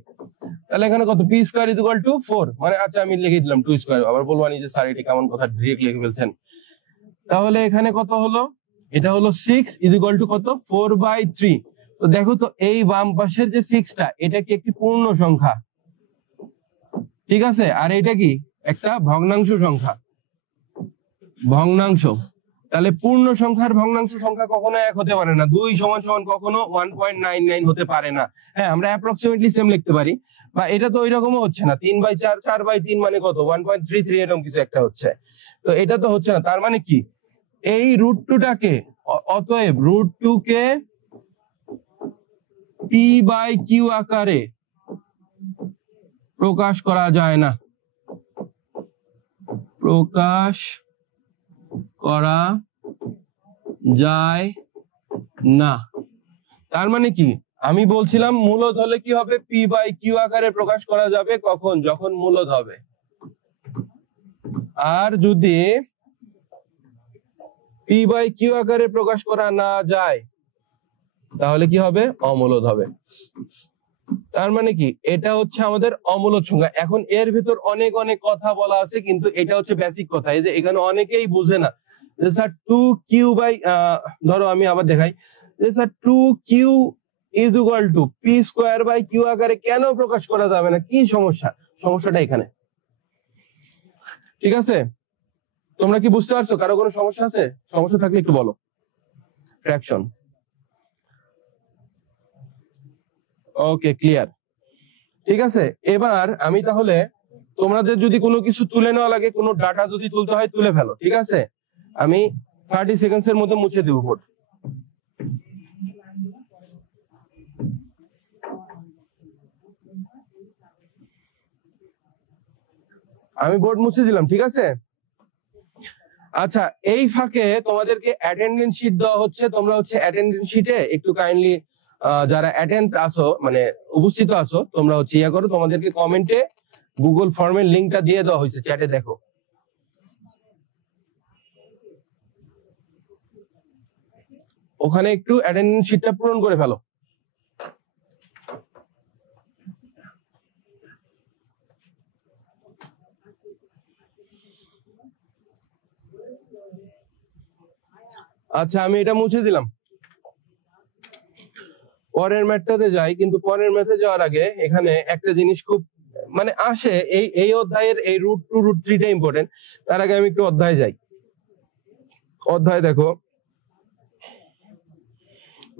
তাহলে এখানে কত? পি স্কোয়ার ইকুয়াল টু 4, মানে আচ্ছা আমি লিখে দিলাম 2 স্কোয়ার। আবার বলবো নি যে স্যার এটা কেমন কথা ডিরেক্ট লিখে ফেলছেন। তাহলে এখানে কত হলো? এটা হলো 6 ইকুয়াল টু কত? 4/3। তো দেখো তো এই বাম পাশের যে 6টা, এটা কি একটি পূর্ণ সংখ্যা? ঠিক আছে, আর এটা কি একটা ভগ্নাংশ সংখ্যা, ভগ্নাংশ। তাহলে পূর্ণ সংখ্যার ভগ্নাংশ সংখ্যা কখনো এক হতে পারে না। 2 সমান সমান কখনো 1.99 হতে পারে না। হ্যাঁ, আমরা অ্যাপ্রক্সিমেটলি সেম লিখতে পারি, বা এটা তো ওইরকমও হচ্ছে না। 3/4 4/3 মানে কত? 1.33 এরকম কিছু একটা হচ্ছে। তো এটা তো হচ্ছে না। তার মানে কি এই √2টাকে, অতএব √2 কে p/q আকারে প্রকাশ করা যায় না, প্রকাশ করা যায় না। তার মানে কি আমি বলছিলাম মূলদ হলে কি হবে? p/q আকারে প্রকাশ করা যাবে কখন? যখন মূলদ হবে। আর যদি p/q আকারে প্রকাশ করা না যায় তাহলে কি হবে? অমূলদ হবে। তার মানে কি এটা হচ্ছে আমাদের অমূলদ সংখ্যা। এখন এর ভিতর অনেক অনেক কথা বলা আছে, কিন্তু এটা হচ্ছে বেসিক কথা। এই যে এখানে অনেকেই বুঝে না যে স্যার 2q বাই, ধরো আমি আবার দেখাই যে sir 2q is equal two p²/q আকারে কেন প্রকাশ করা যাবে না? কি সমস্যা? সমস্যাটা এখানে, ঠিক আছে? তোমরা কি বুঝতে পারছো? কারো কোনো সমস্যা আছে? সমস্যা থাকলে একটু বলো। ফ্র্যাকশন ওকে, ক্লিয়ার, ঠিক আছে। এবার আমি তাহলে তোমাদের যদি কোনো কিছু তুলে নেওয়া লাগে, কোনো ডাটা যদি তুলতে হয় তুলে ফেলো, ঠিক আছে? আমি 30 সেকেন্ডস এর মধ্যে মুছে দেবো বোর্ড। আমি বোর্ড মুছে দিলাম, ঠিক আছে? আচ্ছা এই ফাঁকে তোমাদেরকে অ্যাটেন্ডেন্স শিট দেওয়া হচ্ছে। তোমরা হচ্ছে অ্যাটেন্ডেন্স শিটে একটু কাইন্ডলি যারা অ্যাটেন্ড আছো, মানে উপস্থিত আছো, তোমরা হচ্ছে ইয়া করো। তোমাদেরকে কমেন্টে গুগল ফর্মের লিঙ্কটা দিয়ে দেওয়া হয়েছে, চ্যাটে দেখো। ওখানে একটু অ্যাটেন্ডেন্স শিটটা পূরণ করে ফেলো। আচ্ছা আমি এটা মুছে দিলাম। পরের ম্যাথটাতে যাই, কিন্তু পরের ম্যাথে যাওয়ার আগে এখানে একটা জিনিস খুব মানে আসে, এই অধ্যায়ের এই √2 √3টা ইম্পর্টেন্ট। তার আগে আমি একটু অধ্যায়ে যাই। অধ্যায় দেখো,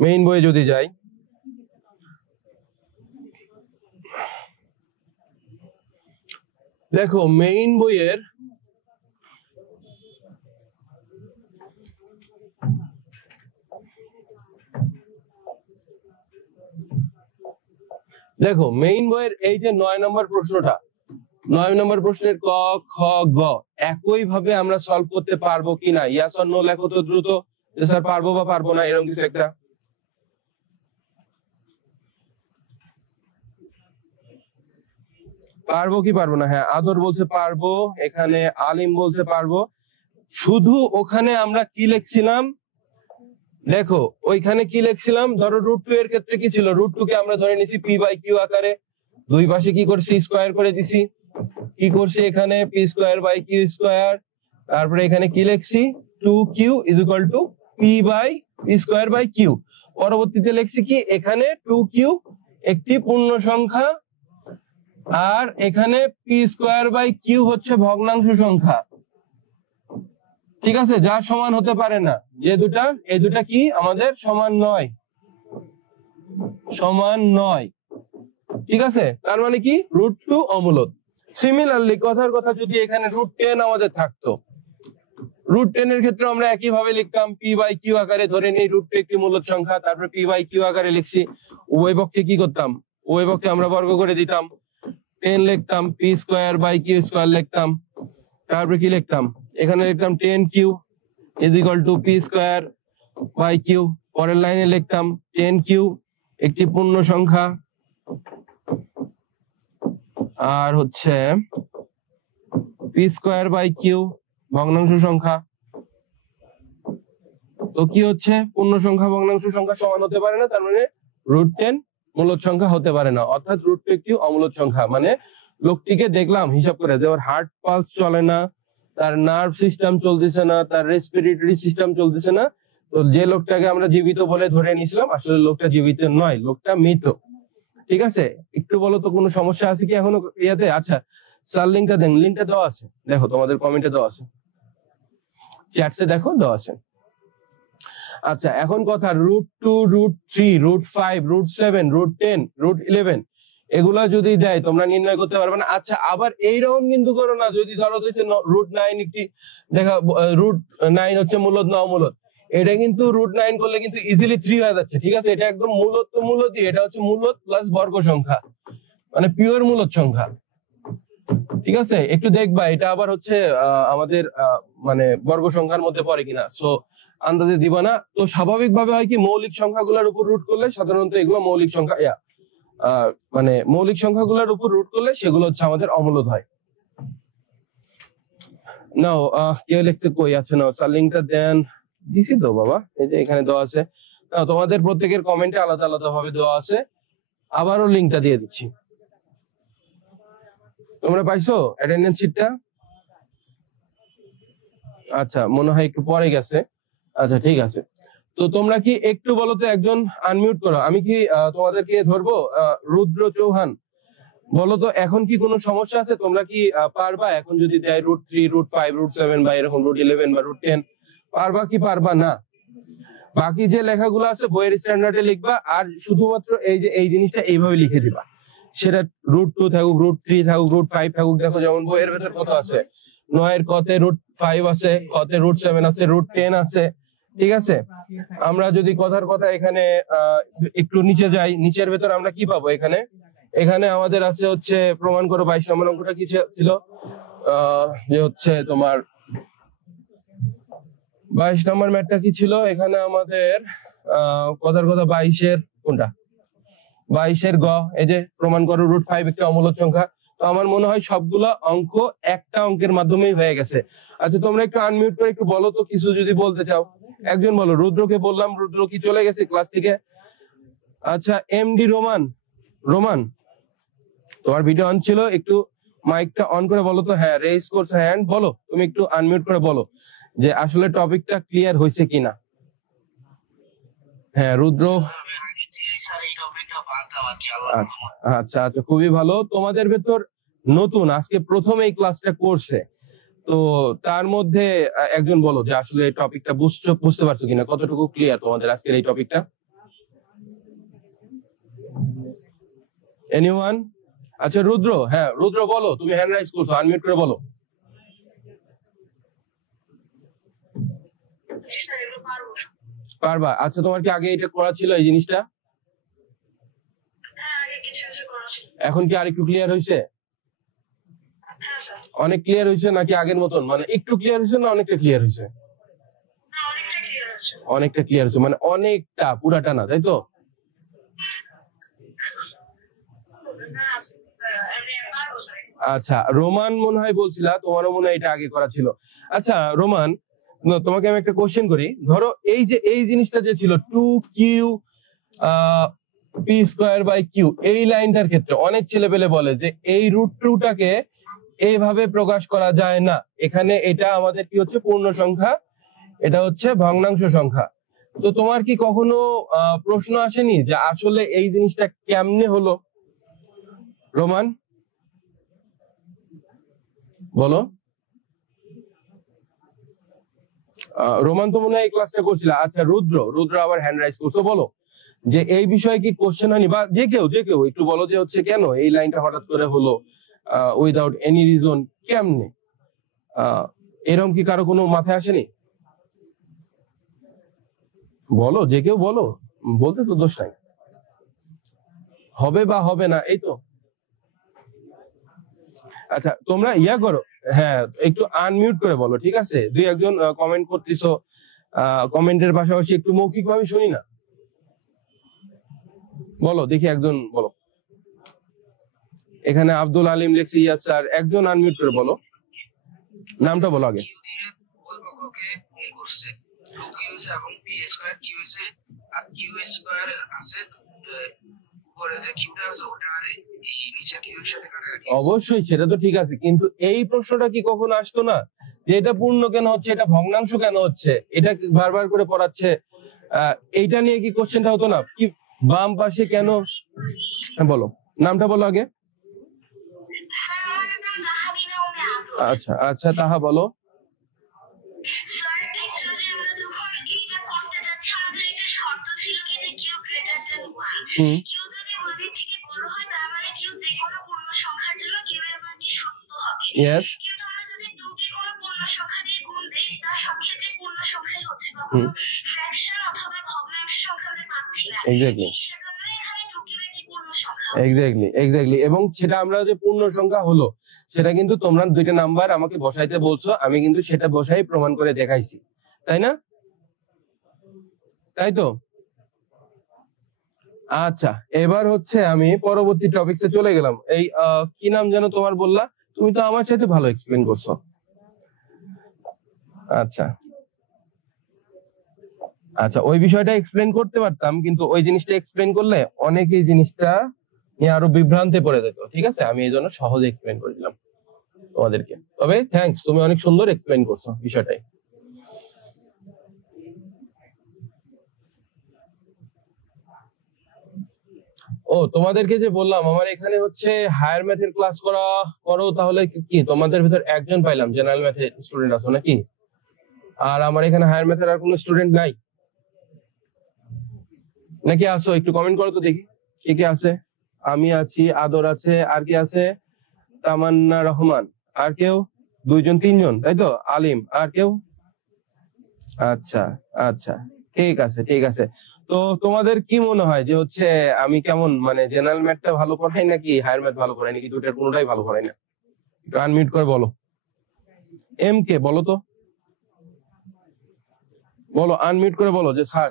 মেইন বইয়ে যদি যাই, দেখো মেইন বইয়ের দেখো মেইন বইয়ের এই যে 9 নম্বর প্রশ্নটা, 9 নম্বর প্রশ্নের ক খ গ একই ভাবে আমরা সলভ করতে পারবো কিনা? ইয়েস অর নো লেখো তো দ্রুত, যে স্যার পারবো বা পারবো না, এরকম কিছু একটা। পারবো কি পারবো না? হ্যাঁ, আদর বলছে পারবো, এখানে আলিম বলছে পারবো। শুধু ওখানে আমরা কি লিখছিলাম দেখো, ওইখানে কি লিখছিলাম, ধরো √2 এর ক্ষেত্রে কি ছিল? √2 কে আমরা ধরে নিছি p/q আকারে, দুই পাশে কি করছি? স্কয়ার করে দিছি। কি করছি এখানে? p²/q²। তারপরে এখানে কি লিখছি? 2q is equal two p/p²/q। পরবর্তীতে লিখছি কি এখানে 2q একটি পূর্ণ সংখ্যা, আর এখানে p²/q হচ্ছে ভগ্নাংশ সংখ্যা, ঠিক আছে? যা সমান হতে পারে না। যে দুটা, এই দুটা কি আমাদের সমান নয়, সমান নয়, ঠিক আছে? তার মানে কি √2 অমূলদ। সিমিলারলি কথার কথা যদি এখানে √10 আমাদের থাকতো, রুট 10 এর ক্ষেত্রে আমরা একই ভাবে লিখতাম পি বাই কিউ আকারে, ধরে নিই রুট একটি মূলদ সংখ্যা, তারপর পি বাই কিউ আকারে লিখছি। উভয় পক্ষে কি করতাম, উভয় পক্ষে আমরা বর্গ করে দিতাম, 10 লিখতাম, p square by q square লিখতাম, তারপরে কি লিখতাম, এখানে লিখতাম 10 q is equal to p square by q. পরের লাইনে লিখতাম 10 কিউ একটি পূর্ণ সংখ্যা, আর হচ্ছে পি স্কোয়ার বাই কিউ ভগ্নাংশ সংখ্যা। তো কি হচ্ছে, পূর্ণ সংখ্যা ভগ্নাংশ সংখ্যা সমান হতে পারে না, তার মানে রুট 10 মূলদ সংখ্যা হতে পারে না, অর্থাৎ রুট 2 একটি অমূলদ সংখ্যা। মানে লোকটিকে দেখলাম হিসাব করে যে ওর হার্ট পালস চলে না, তার নার্ভ সিস্টেম চলতেছে না, তার রেসপিরেটরি সিস্টেম চলতেছে না, তো যে লোকটাকে আমরা জীবিত বলে ধরে নিয়েছিলাম, আসলে লোকটা জীবিত নয়, লোকটা মৃত। ঠিক আছে, একটু বলো তো কোনো সমস্যা আছে কি এখনো ইয়াতে? আচ্ছা স্যার লিঙ্কটা দেন, লিঙ্কটা দেওয়া আছে, দেখো তোমাদের কমেন্টে দেওয়া আছে, চ্যাটসে দেখো দেওয়া আছে। আচ্ছা এখন কথা, root 2, root 3, root 5, root 7, root 10, root 11 এগুলা যদি দেয় তোমরা নির্ণয় করতে পারবে না। আচ্ছা আবার এইরকম কিন্তু করো না, যদি ধরো রুট 9 একটি দেখা, রুট 9 হচ্ছে মূলদ না অমূলদ, এটা কিন্তু রুট 9 করলে কিন্তু ইজিলি 3 হয়ে যাচ্ছে। ঠিক আছে, এটা একদম মূলদ তো মূলদই, এটা হচ্ছে মূলদ প্লাস বর্গ সংখ্যা, মানে পিওর মূলদ সংখ্যা। ঠিক আছে, একটু দেখবা এটা আবার হচ্ছে আমাদের মানে বর্গ সংখ্যার মধ্যে পড়ে কিনা, সো আন্দাজে দিবা না। তো স্বাভাবিকভাবে হয় কি, মৌলিক সংখ্যাগুলোর উপর রুট করলে সাধারণত এগুলো মৌলিক সংখ্যা, মানে মৌলিক সংখ্যাগুলোর উপর রুট করলে সেগুলো হচ্ছে আমাদের অমূলদ হয়। নাও কেউ লিখছে কই, আচ্ছা নাও স্যার লিঙ্কটা দেন, দিছি তো বাবা, এই যে এখানে দেওয়া আছে। তোমাদের প্রত্যেকের কমেন্টে আলাদা আলাদা ভাবে দেওয়া আছে, আবারও লিঙ্কটা দিয়ে দিচ্ছি। তোমরা পাইছো অ্যাটেন্ডেন্স শিটটা? আচ্ছা মনে হয় একটু পরে গেছে, আচ্ছা ঠিক আছে। তো তোমরা কি একটু বলো তো, একজন আনমিউট করো, আমি কি তোমাদেরকে ধরবো? রুদ্র চৌহান, বলো তো এখন কি কোনো সমস্যা আছে? তোমরা কি পারবা এখন যদি দেয় রুট 3, রুট 5, রুট 7 বা এরকম রুট 11 বা রুট 10, পারবা কি পারবা না? বাকি যে লেখাগুলো আছে বইয়ের স্ট্যান্ডার্ডে লিখবা, আর শুধুমাত্র এই যে এই জিনিসটা এইভাবে লিখে দিবা, সেটা রুট 2 থাকুক, রুট 3 থাকুক, রুট 5 থাকুক। দেখো যেমন বইয়ের ভেতর কত আছে, 9 কতে রুট 5 আছে, কতে রুট 7 আছে, রুট 10 আছে। ঠিক আছে, আমরা যদি কথার কথা এখানে একটু নিচে যাই, নিচের ভেতর আমরা কি পাবো? এখানে এখানে আমাদের আছে হচ্ছে, প্রমাণ করো 22 নম্বর অঙ্কটা কি ছিল, যে হচ্ছে তোমার 22 নম্বর ম্যাথটা কি ছিল? এখানে আমাদের কথার কথা 22-এর কোনটা, 22-এর গ, এই যে প্রমাণ করো রুট 5 একটা অমূলদ সংখ্যা। তো আমার মনে হয় সবগুলা অঙ্ক একটা অঙ্কের মাধ্যমেই হয়ে গেছে। আচ্ছা তোমরা একটু আনমিউট করে একটু বলো তো, কিছু যদি বলতে চাও একজন বলো। রুদ্রকে বললাম, রুদ্র কি চলে গেছে ক্লাস থেকে? আচ্ছা এমডি রোমান, রোমান তোমার ভিডিও অন ছিল, একটু মাইকটা অন করে বলো তো। হ্যাঁ রেইজ করছে হ্যান্ড, বলো তুমি একটু আনমিউট করে বলো যে আসলে টপিকটা ক্লিয়ার হয়েছে কিনা। হ্যাঁ রুদ্র, আচ্ছা আচ্ছা খুবই ভালো। তোমাদের ভেতর নতুন আজকে প্রথম এই ক্লাসটা করছে, তো তার মধ্যে একজন বলো যে আসলে টপিকটা বুঝতে পারছো কিনা, কতটুকু ক্লিয়ার তোমাদের আজকের এই টপিকটা? এনিওয়ান? আচ্ছা রুদ্র, হ্যাঁ রুদ্র বলো, তুমি হ্যান্ড রাইজ করছো, আনমিউট করে বলো। পারবা? আচ্ছা তোমার কি আগে এটা করা ছিল এই জিনিসটা? এখন কি আরেকটু ক্লিয়ার হয়েছে? অনেক ক্লিয়ার হয়েছে নাকি আগের মতন, মানে একটু ক্লিয়ার হয়েছে না অনেকটা ক্লিয়ার হয়েছে? অনেকটা ক্লিয়ার হয়েছে, মানে অনেকটা, পুরাটা না, তাই তো? আচ্ছা রোমান মনে হয় বলছিলা তোমারও মনে হয় এটা আগে করা ছিল। আচ্ছা রোমান, তোমাকে আমি একটা কোশ্চেন করি। ধরো এই যে এই জিনিসটা যে ছিল 2q P square by Q, এই লাইনটার ক্ষেত্রে অনেক ছেলেপেলে বলে যে এই রুট 2টাকে এইভাবে প্রকাশ করা যায় না, এখানে এটা আমাদের কি হচ্ছে পূর্ণ সংখ্যা, এটা হচ্ছে ভগ্নাংশ সংখ্যা। তো তোমার কি কখনো প্রশ্ন আসেনি যে আসলে এই জিনিসটা কেমনে হলো? রোমান বলো। রোমান তো মনে হয় এই ক্লাসটা করছিল। আচ্ছা রুদ্র আবার হ্যান্ড রাইজ করছো, বলো যে এই বিষয়ে কি কোশ্চেন হয়নি, বা যে কেউ একটু বলো যে হচ্ছে কেন এই লাইনটা হঠাৎ করে হলো উইদাউট এনি রিজন, কেমনে এরকম কি কারো কোনো মাথায় আসেনি? বলো, যে কেউ বলো, বলতে তো দোষ নাই। হবে বা হবে না, এই তো। আচ্ছা তোমরা ইয়া করো, হ্যাঁ একটু আনমিউট করে বলো, ঠিক আছে? দুই একজন কমেন্ট করতেছো, কমেন্টের পাশাপাশি একটু মৌখিক ভাবে শুনি না। বলো দেখি, একজন বলো। এখানে আব্দুল আলিম লেখছি, ইয়াস স্যার। একজন আনমিউট করে বলো, নামটা বলো আগে। অবশ্যই সেটা তো ঠিক আছে, কিন্তু এই প্রশ্নটা কি কখনো আসতো না যে এটা পূর্ণ কেন হচ্ছে, এটা ভগ্নাংশ কেন হচ্ছে, এটা বারবার করে পড়াচ্ছে, এইটা নিয়ে কি কোশ্চেনটা হতো না কি? বাম পাশে কেন, বলো নামটা বলো আগে। আচ্ছা আচ্ছা, তাহা বলো। Yes. Exactly. এবং সেটা আমরা যে পূর্ণ সংখ্যা হলো, সেটা কিন্তু তোমরা দুইটা নাম্বার আমাকে বসাইতে বলছো, আমি কিন্তু সেটা বসাই প্রমাণ করে দেখাইছি, তাই না? তাই তো। আচ্ছা, এবার হচ্ছে আমি পরবর্তী টপিকসে চলে গেলাম। এই কি নাম যেন তোমার বললা? তুমি তো আমার সাথে ভালো এক্সপ্লেন করছো। আচ্ছা আচ্ছা, ওই বিষয়টা এক্সপ্লেন করতে পারতাম, কিন্তু ওই জিনিসটা এক্সপ্লেন করলে অনেকে জিনিসটা নিয়ে আরো বিভ্রান্তে পড়ে যেত, ঠিক আছে? আমি এই জন্য সহজে এক্সপ্লেন করে দিলাম তোমাদেরকে। তবে থ্যাঙ্কস, তুমি অনেক সুন্দর এক্সপ্লেন করছো বিষয়টাই। ও, তোমাদেরকে যে বললাম আমার এখানে হচ্ছে হায়ার ম্যাথের ক্লাস করো, তাহলে কি তোমাদের ভিতর একজন পাইলাম জেনারেল ম্যাথের স্টুডেন্ট আছো নাকি? আর আমার এখানে হায়ার ম্যাথের আর কোনো স্টুডেন্ট নাই নাকি? আসো, একটু কমেন্ট করো তো দেখি কে কে আছে। আমি আছি, আদর আছে, আর কি আছে? তামান্না রহমান, আর কেউ? দুইজন তিনজন, তাই তো? আলিম, আর কেউ? আচ্ছা আচ্ছা, ঠিক আছে ঠিক আছে। তো তোমাদের কি মনে হয় যে হচ্ছে আমি কেমন, মানে জেনারেল ম্যাথটা ভালো পড়াই নাকি হায়ার ম্যাথ ভালো পড়াই, নাকি দুইটার কোনোটাই ভালো পড়াই না? একটু আনমিউট করে বলো। এম কে বলো তো, বলো আনমিউট করে বলো যে স্যার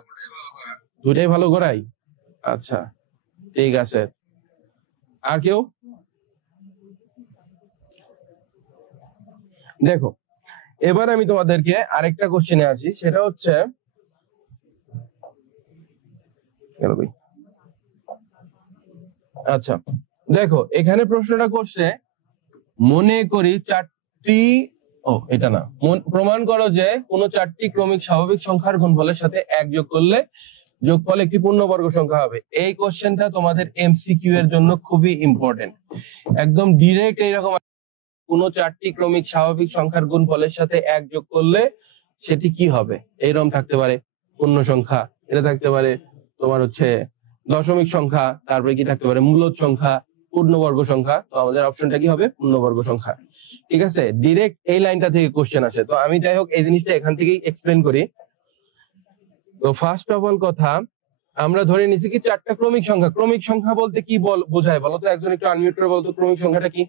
দুইটাই ভালো করাই। আচ্ছা ঠিক আছে, আর কেউ? দেখো, এবার আমি তোমাদেরকে আরেকটা কোশ্চেনে আসি, সেটা হচ্ছে আচ্ছা দেখো, এখানে প্রশ্নটা করছে মনে করি চারটি, এটা না, প্রমাণ করো যে কোন চারটি ক্রমিক স্বাভাবিক সংখ্যার গুণফলের সাথে এক যোগ করলে যোগফল একটি পূর্ণবর্গ সংখ্যা হবে। এই কোশ্চেনটা তোমাদের এমসিকিউ এর জন্য খুবই ইম্পর্টেন্ট। একদম ডিরেক্ট এইরকম, কোন চারটি ক্রমিক স্বাভাবিক সংখ্যার গুণফলের সাথে এক যোগ করলে সেটি কি হবে, এইরকম থাকতে পারে পূর্ণ সংখ্যা, এটা থাকতে পারে তোমার হচ্ছে দশমিক সংখ্যা, তারপরে কি থাকতে পারে মূলদ সংখ্যা, পূর্ণবর্গ সংখ্যা। তো আমাদের অপশনটা কি হবে? পূর্ণবর্গ সংখ্যা, ঠিক আছে? ডিরেক্ট এই লাইনটা থেকে কোশ্চেন আসে। তো আমি যাই হোক এই জিনিসটা এখান থেকেই এক্সপ্লেন করি। তো ফার্স্ট অফ অল কথা, আমরা ধরে নিছি কি চারটা ক্রমিক সংখ্যা। ক্রমিক সংখ্যা বলতে কি বোঝায় বলো তো? একজন একটু আনমিউট করে বলতো, ক্রমিক সংখ্যাটা কি?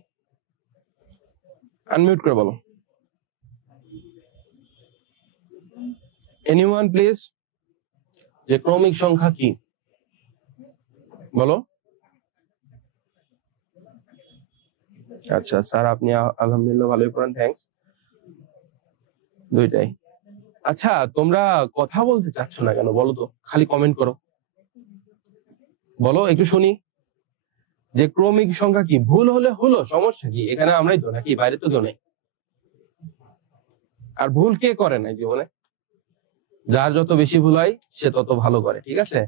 আনমিউট করে বলো, এনিওয়ান প্লিজ, যে ক্রমিক সংখ্যা কি বলো। আচ্ছা স্যার, আপনি আলহামদুলিল্লাহ ভালোই পড়ান, থ্যাঙ্কস। দুইটাই। আচ্ছা, তোমরা কথা বলতে চাচ্ছ না কেন বলো তো? খালি কমেন্ট করো, বলো একটু শুনি যে ক্রমিক সংখ্যা কি। ভুল হলে হলো, সমস্যা কি? এখানে আমরাই তো নাকি, বাইরে তো কেউ নেই। আর ভুল কে করে না জীবনে? যার যত বেশি ভুল হয় সে তত ভালো করে, ঠিক আছে?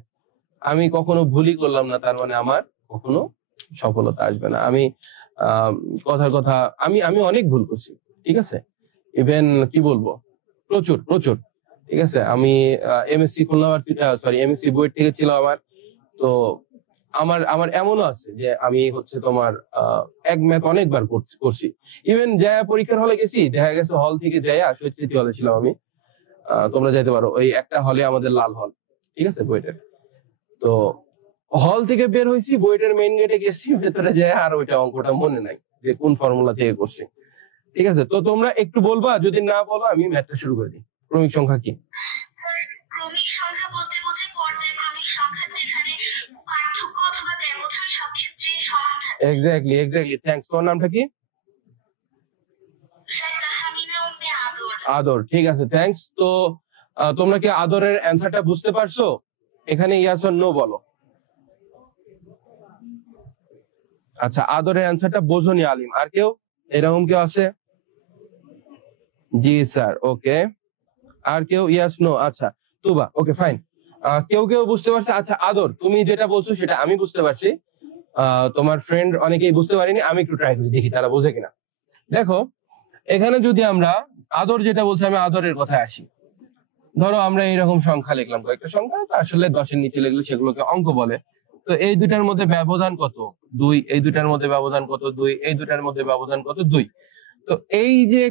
আমি কখনো ভুলই করলাম না, তার মানে আমার কখনো সফলতা আসবে না। আমি কথার কথা, আমি অনেক ভুল করছি, ঠিক আছে? ইভেন কি বলবো, প্রচুর প্রচুর, ঠিক আছে? আমি MSc Khulna, sorry MSc BUET থেকে ছিল আমার। তো আমার আমার এমনও আছে যে আমি হচ্ছে তোমার এক ম্যাথ অনেকবার করছি। ইভেন যায়া পরীক্ষার হলে গেছি, দেখা গেছে হল থেকে যাইয়া শহীদ স্মৃতি হলে ছিলাম আমি, তোমরা যাইতে পারো, ওই একটা হলে আমাদের লাল হল, ঠিক আছে, বুয়েটের। তো হল থেকে বের হয়েছি, বুয়েটের মেইন গেটে গেছি, ভেতরে যায় আর ওইটা অঙ্কটা মনে নাই যে কোন ফর্মুলা থেকে করছি, ঠিক আছে। তো তোমরা একটু বলবা, যদি না বলো আমি ম্যাথটা শুরু করে দিই। ক্রমিক সংখ্যা কি? স্যার, ক্রমিক সংখ্যা বলতে বোঝায় পর্যায়ক্রমিক সংখ্যা যেখানে পার্থক্য অথবা ব্যবধান সব ক্ষেত্রেই সমান থাকে। Exactly thanks. তোমার নামটা কি? স্যার, তাহমিনা উম্মে আদর। আদর, ঠিক আছে, থ্যাঙ্কস। তো তোমরা কি আদরের অ্যান্সারটা বুঝতে পারছো? এখানে ইয়েস অর নো বলো। আচ্ছা, আদরের অ্যান্সারটা বোঝনি আলিম। আর কেউ এরকম কেউ আছে? জি স্যার, ওকে। আর কেউ ইয়েস নো? আচ্ছা তুবা, ওকে ফাইন। কেউ কেউ বুঝতে পারছে। আচ্ছা আদর, তুমি যেটা বলছো সেটা আমি বুঝতে পারছি, তোমার ফ্রেন্ড অনেকেই বুঝতে পারিনি। আমি একটু ট্রাই করি, দেখি তারা বোঝে কিনা। দেখো এখানে যদি আমরা আদর যেটা বলছি, আমি আদরের কথায় আসি। ধরো আমরা এইরকম সংখ্যা লিখলাম, কয়েকটা সংখ্যা, তো আসলে 10-এর নিচে লিখলে সেগুলোকে অঙ্ক বলে। তো এই দুটার মধ্যে ব্যবধান কত? 2। এই দুটার মধ্যে ব্যবধান কত? 2। এই দুটার মধ্যে ব্যবধান কত? 2। তো এই যে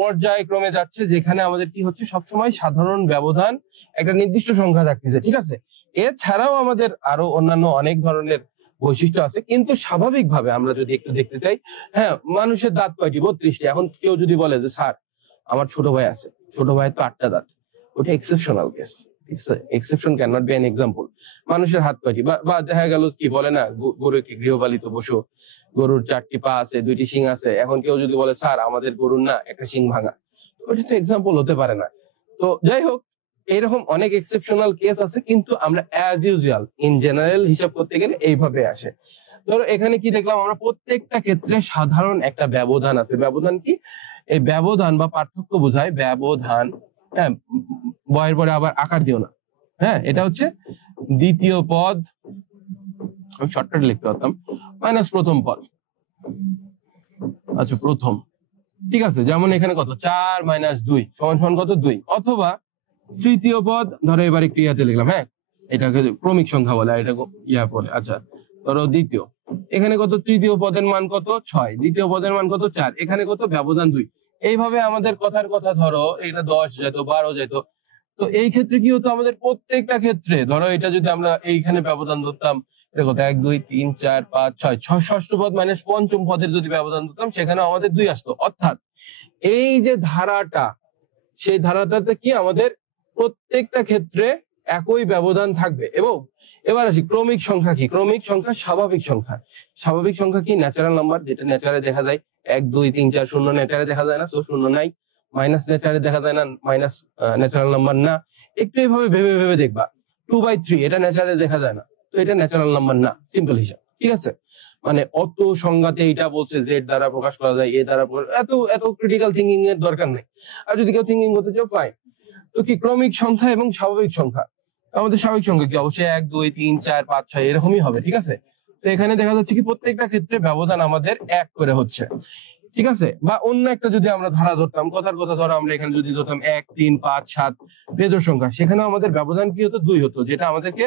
পর্যায়ক্রমে যাচ্ছে, যেখানে আমাদের কি হচ্ছে, সবসময় সাধারণ ব্যবধান একটা নির্দিষ্ট সংখ্যা থাকতেছে, ঠিক আছে। এছাড়াও আমাদের আরো অন্যান্য অনেক ধরনের বৈশিষ্ট্য আছে, কিন্তু স্বাভাবিকভাবে আমরা যদি একটু দেখতে চাই, হ্যাঁ, মানুষের দাঁত কয়টি? 32টি। এখন কেউ যদি বলে যে স্যার আমার ছোট ভাই আছে, ছোট ভাই তো 8টা দাঁত, ওটা exceptional case, exception can not be an example. মানুষের হাত কয়টি? বা দেখা গেল কি বলে না, গরু একটি গৃহপালিত পশু, গরুর 4টি পা আছে, 2টি শিং আছে। এখন কেউ যদি বলে স্যার আমাদের গরুর না একটা শিং ভাঙা, ওটা তো এক্সাম্পল হতে পারে না। তো যাই হোক, এইরকম অনেক এক্সেপশনাল কেস আছে, কিন্তু আমরা অ্যাজ ইউজুয়াল ইন জেনারেল হিসাব করতে গেলে এইভাবে আসে। ধরো এখানে কি দেখলাম আমরা, প্রত্যেকটা ক্ষেত্রে সাধারণ একটা ব্যবধান আছে। ব্যবধান কি? এই ব্যবধান বা পার্থক্য বোঝায় ব্যবধান। হ্যাঁ, বয়ের পরে আবার আকার দিও না। হ্যাঁ, এটা হচ্ছে দ্বিতীয় পদ, আমি শর্টকাট লিখতে পারতাম, মাইনাস প্রথম পদ। আচ্ছা প্রথম, ঠিক আছে। যেমন এখানে কত, 4 - 2 সমান কত? 2। অথবা তৃতীয় পদ, ধরো এবার একটু ইয়াতে লিখলাম, হ্যাঁ, এটাকে ক্রমিক সংখ্যা বলে, এটা ইয়া বলে। আচ্ছা ধরো দ্বিতীয়, এখানে কত? তৃতীয় পদের মান কত? 6। দ্বিতীয় পদের মান কত? 4। এখানে কত? ব্যবধান 2। এইভাবে আমাদের কথার কথা, ধরো এটা 10 যেত, 12 যেত। তো এই ক্ষেত্রে কি হতো, আমাদের প্রত্যেকটা ক্ষেত্রে, ধরো এটা যদি আমরা এইখানে ব্যবধান ধরতাম, এটা কত? 1 2 3 4 5 6 ষষ্ঠ পদ মাইনাস পঞ্চম পদের যদি ব্যবধান ধরতাম, সেখানে আমাদের 2 আসতো। অর্থাৎ এই যে ধারাটা, সেই ধারাটাতে কি আমাদের প্রত্যেকটা ক্ষেত্রে একই ব্যবধান থাকবে। এবং এবার আসি ক্রমিক সংখ্যা কি? ক্রমিক সংখ্যা স্বাভাবিক সংখ্যা। স্বাভাবিক সংখ্যা কি? ন্যাচারাল নাম্বার, যেটা নেচারে দেখা যায়। 1 2 3 4 শূন্য নেচারে দেখা যায় না, তো শূন্য নাই। মাইনাস নেচারে দেখা যায় না, মাইনাস ন্যাচারাল নাম্বার না। একটু এইভাবে ভেবে ভেবে দেখবা। 2/3 এটা নেচারে দেখা যায় না, তো এটা ন্যাচারাল নাম্বার না। সিম্পল হিসাব, ঠিক আছে। মানে অত সংজ্ঞাতে এটা বলছে জেড দ্বারা প্রকাশ করা যায়, এ দ্বারা, এত এত ক্রিটিক্যাল থিঙ্কিং এর দরকার নেই। আর যদি কেউ থিঙ্কিং করতে চাও, ফাইন। তো কি ক্রমিক সংখ্যা এবং স্বাভাবিক সংখ্যা, আমাদের স্বাভাবিক সংখ্যা কি? অবশ্যই 1 2 3 4 5 6 এরকমই হবে, ঠিক আছে। তো এখানে দেখা যাচ্ছে কি প্রত্যেকটা ক্ষেত্রে ব্যবধান আমাদের 1 করে হচ্ছে, ঠিক আছে। বা অন্য একটা যদি আমরা ধারা ধরতাম, কথার কথা, ধরো আমরা এখানে যদি ধরতাম 1 3 5 7 বেজোড় সংখ্যা, সেখানে আমাদের ব্যবধান কি হতো? 2 হতো, যেটা আমাদেরকে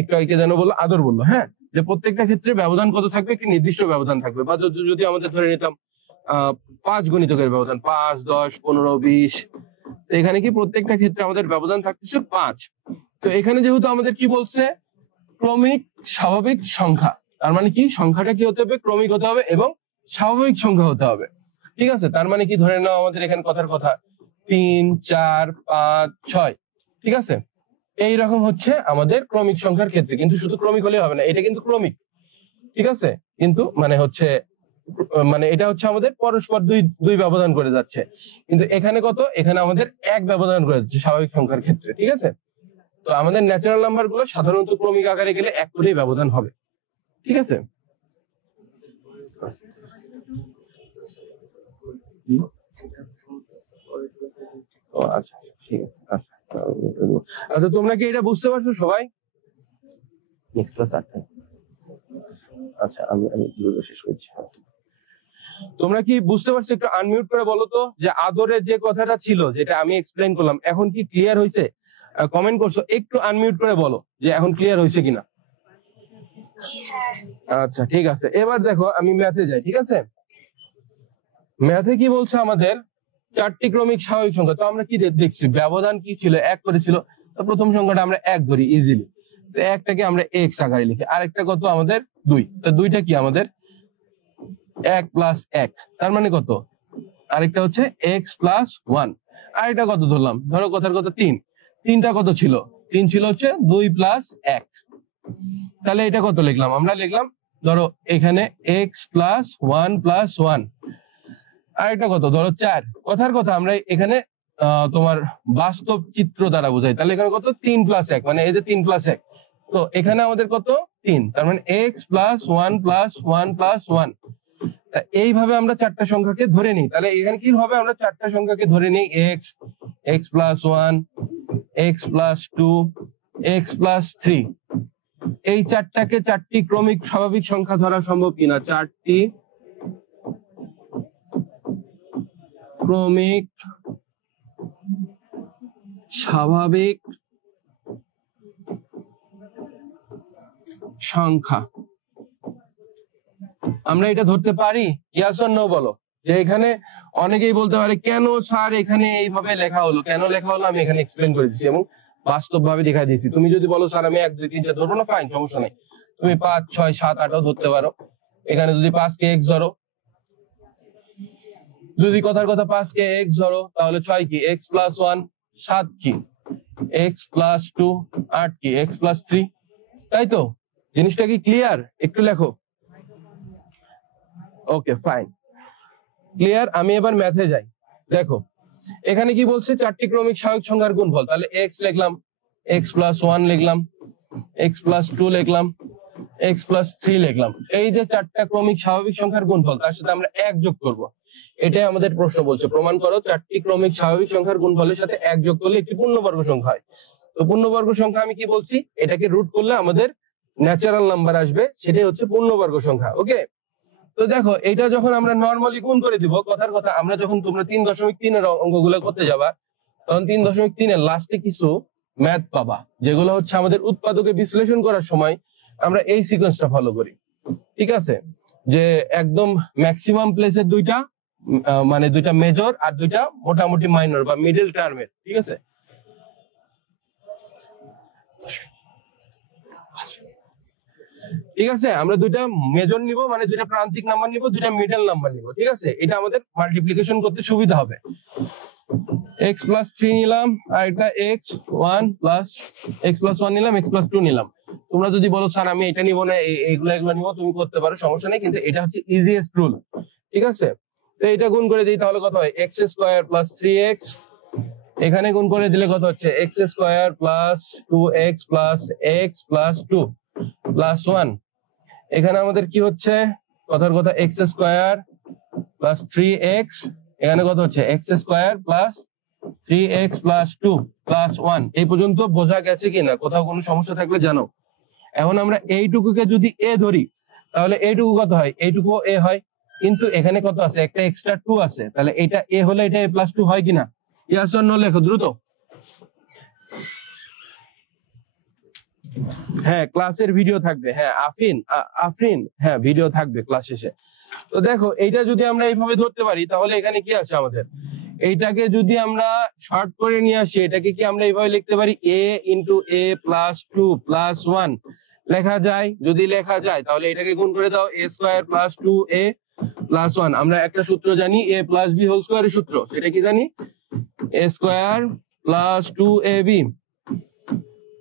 একটু আগে যেন বললো, আদর বললো, হ্যাঁ, যে প্রত্যেকটা ক্ষেত্রে ব্যবধান কত থাকবে? একটি নির্দিষ্ট ব্যবধান থাকবে। বা যদি আমাদের ধরে নিতাম 5 গুণিতকের ব্যবধান, 5 10 15 20, তো এখানে কি প্রত্যেকটা ক্ষেত্রে আমাদের ব্যবধান থাকতেছে 5। তো এখানে যেহেতু আমাদের কি বলছে, ক্রমিক স্বাভাবিক সংখ্যা, তার মানে কি সংখ্যাটা কি হতে হবে? ক্রমিক হতে হবে এবং স্বাভাবিক সংখ্যা হতে হবে, ঠিক আছে। তার মানে কি, ধরে নাও আমাদের এখানে কথার কথা 3 4 5 6, ঠিক আছে। এইরকম হচ্ছে আমাদের ক্রমিক সংখ্যার ক্ষেত্রে। কিন্তু শুধু ক্রমিক হলে হবে না, এটা কিন্তু ক্রমিক, ঠিক আছে। কিন্তু মানে হচ্ছে, মানে এটা হচ্ছে আমাদের পরস্পর দুই ব্যবধান করে যাচ্ছে। কিন্তু এখানে কত? এখানে আমাদের 1 ব্যবধান করে যাচ্ছে স্বাভাবিক সংখ্যার ক্ষেত্রে, ঠিক আছে। তো আমাদের ন্যাচারাল নাম্বার গুলো সাধারণত ক্রমিক আকারে গেলে 1 করেই ব্যবধান হবে, ঠিক আছে। ও আচ্ছা, ঠিক আছে। আচ্ছা তোমরা কি এটা বুঝতে পারছো সবাই? নেক্সট ক্লাস 8টায়। আচ্ছা আমি দ্রুত শেষ করছি। তোমরা কি বুঝতে পারছো? একটু আনমিউট করে বলো তো, যে আদরের যে কথাটা ছিল, যেটা আমি এক্সপ্লেইন করলাম, এখন কি ক্লিয়ার হয়েছে? কমেন্ট করছো, একটু আনমিউট করে বলো যে এখন ক্লিয়ার হয়েছে কিনা। জি স্যার। আচ্ছা ঠিক আছে, এবার দেখো আমি ম্যাথে যাই। ঠিক আছে, ম্যাথে কি বলছে আমাদের চারটি ক্রমিক স্বাভাবিক সংখ্যা। তো আমরা কি দেখছি, ব্যবধান কি ছিল, এক করেছিল। তো প্রথম সংখ্যাটা আমরা এক ধরি ইজিলি, তো একটাকে আমরা এক্স আকারে লিখি, আরেকটা কত আমাদের দুই, তো দুইটা কি আমাদের এক প্লাস এক, তার মানে কত, আরেকটা হচ্ছে এক্স প্লাস ওয়ান, আরেকটা কত ধরলাম, ধরো কথার কথা তিন, তিনটা কত ছিল, তিন ছিল হচ্ছে দুই প্লাস এক, তাহলে এটা কত লিখলাম, আমরা লিখলাম ধরো এখানে x plus one plus one, আরেকটা কত ধরো চার, কথার কথা আমরা এখানে তোমার বাস্তব চিত্র দ্বারা বোঝাই, তাহলে এখানে কত তিন প্লাস এক, মানে এই যে তিন প্লাস এক, তো এখানে আমাদের কত তিন, তার মানে x plus one plus one plus one. এইভাবে আমরা চারটা সংখ্যাকে ধরে নিই, তাহলে এখানে কি হবে, আমরা চারটা সংখ্যাকে ধরে নিই x, x plus one, x plus two, x plus three. এই চারটাকে চারটি ক্রমিক স্বাভাবিক সংখ্যা ধরা সম্ভব কিনা, চারটি ক্রমিক স্বাভাবিক সংখ্যা আমরা এটা ধরতে পারি, ইয়েস অর নো বলো। যে এখানে অনেকেই বলতে পারে কেন স্যার এখানে এইভাবে লেখা হলো, কেন লেখা হলো আমি এখানে এক্সপ্লেন করে দিচ্ছি এবং বাস্তব ভাবে দেখাই দিচ্ছি। তুমি যদি বলো স্যার আমি এক দুই তিন চার ধরবো না, ফাইন, সমস্যা নাই, তুমি পাঁচ ছয় সাত আটও ধরতে পারো। এখানে যদি পাঁচ কে এক্স ধরো, যদি কথার কথা পাঁচ কে এক্স ধরো, তাহলে ছয় কি এক্স প্লাস ওয়ান, সাত কি এক্স প্লাস টু, আট কি এক্স প্লাস থ্রি, তাই তো? জিনিসটা কি ক্লিয়ার? একটু লেখো। Okay fine, clear. আমি এবার ম্যাথে যাই। দেখো এখানে কি বলছে, চারটি ক্রমিক স্বাভাবিক সংখ্যার গুণফল, তাহলে এক্স লিখলাম, এক্স প্লাস ওয়ান লিখলাম, এক্স প্লাস টু লিখলাম, এক্স প্লাস থ্রি লিখলাম। এই যে চারটা ক্রমিক স্বাভাবিক সংখ্যার গুণফল, তার সাথে আমরা এক যোগ করব, এটাই আমাদের প্রশ্ন বলছে প্রমাণ করো চারটি ক্রমিক স্বাভাবিক সংখ্যার গুণফলের সাথে এক যোগ করলে একটি পূর্ণবর্গ সংখ্যা হয়। তো পূর্ণবর্গ সংখ্যা আমি কি বলছি, এটাকে রুট করলে আমাদের ন্যাচারাল নাম্বার আসবে, সেটাই হচ্ছে পূর্ণবর্গ সংখ্যা। ওকে, তো দেখো এটা যখন আমরা নর্মালি গুণ করে দিব, কথার কথা আমরা যখন তোমরা 3.3 অঙ্কগুলো করতে যাবা, তখন 3.3 লাস্টে কিছু ম্যাথ পাবা, যেগুলো হচ্ছে আমাদের উৎপাদকে বিশ্লেষণ করার সময় আমরা এই সিকোয়েন্সটা ফলো করি। ঠিক আছে, যে একদম ম্যাক্সিমাম প্লেসের দুইটা মানে দুইটা মেজর আর দুইটা মোটামুটি মাইনর বা মিডল টার্মের। ঠিক আছে, ঠিক আছে, আমরা দুইটা মেজর নিব, মানে দুইটা প্রান্তিক নাম্বার নিব, দুইটা মিডল নাম্বার নিব। ঠিক আছে, এটা আমাদের মাল্টিপ্লিকেশন করতে সুবিধা হবে। এক্স প্লাস থ্রি নিলাম, আর এটা এক্স প্লাস ওয়ান নিলাম, এক্স প্লাস টু নিলাম। তোমরা যদি বলো স্যার আমি এটা নিবো না, এগুলো নিবো, তুমি করতে পারো, সমস্যা নেই, কিন্তু এটা হচ্ছে ইজিয়েস্ট রুল। ঠিক আছে, তো এটা গুণ করে দিই, তাহলে কত হয় x square plus three x, এখানে গুণ করে দিলে কত হচ্ছে x square plus two x plus two plus one. এখানে আমাদের কি হচ্ছে, কথার কথা x square plus three x, এখানে কত হচ্ছে x square plus three x plus two plus one. এই পর্যন্ত বোঝা গেছে কিনা, কোথাও কোনো সমস্যা থাকলে জানো। এখন আমরা এইটুকুকে যদি এ ধরি, তাহলে এইটুকু কত হয়, এইটুকু এ হয়, কিন্তু এখানে কত আছে, একটা এক্সট্রা টু আছে, তাহলে এটা এ হলে এটা এ প্লাস টু হয় কিনা, ইয়াস অর নো লেখো দ্রুত। হ্যাঁ ক্লাসের ভিডিও থাকবে, হ্যাঁ আফরিন হ্যাঁ ভিডিও থাকবে ক্লাস শেষে। তো দেখো এইটা যদি আমরা এইভাবে ধরতে পারি, তাহলে এখানে কি আছে আমাদের, এইটাকে যদি আমরা শর্ট করে নিয়ে আসি, এটাকে কি আমরা এইভাবে লিখতে পারি, এ ইন্টু এ প্লাস টু প্লাস ওয়ান লেখা যায়। যদি লেখা যায় তাহলে এটাকে গুণ করে দাও, এ স্কোয়ার প্লাস টু এ প্লাস ওয়ান। আমরা একটা সূত্র জানি, এ প্লাস বি হোল স্কোয়ারের সূত্র, সেটা কি জানি, এ square plus two A B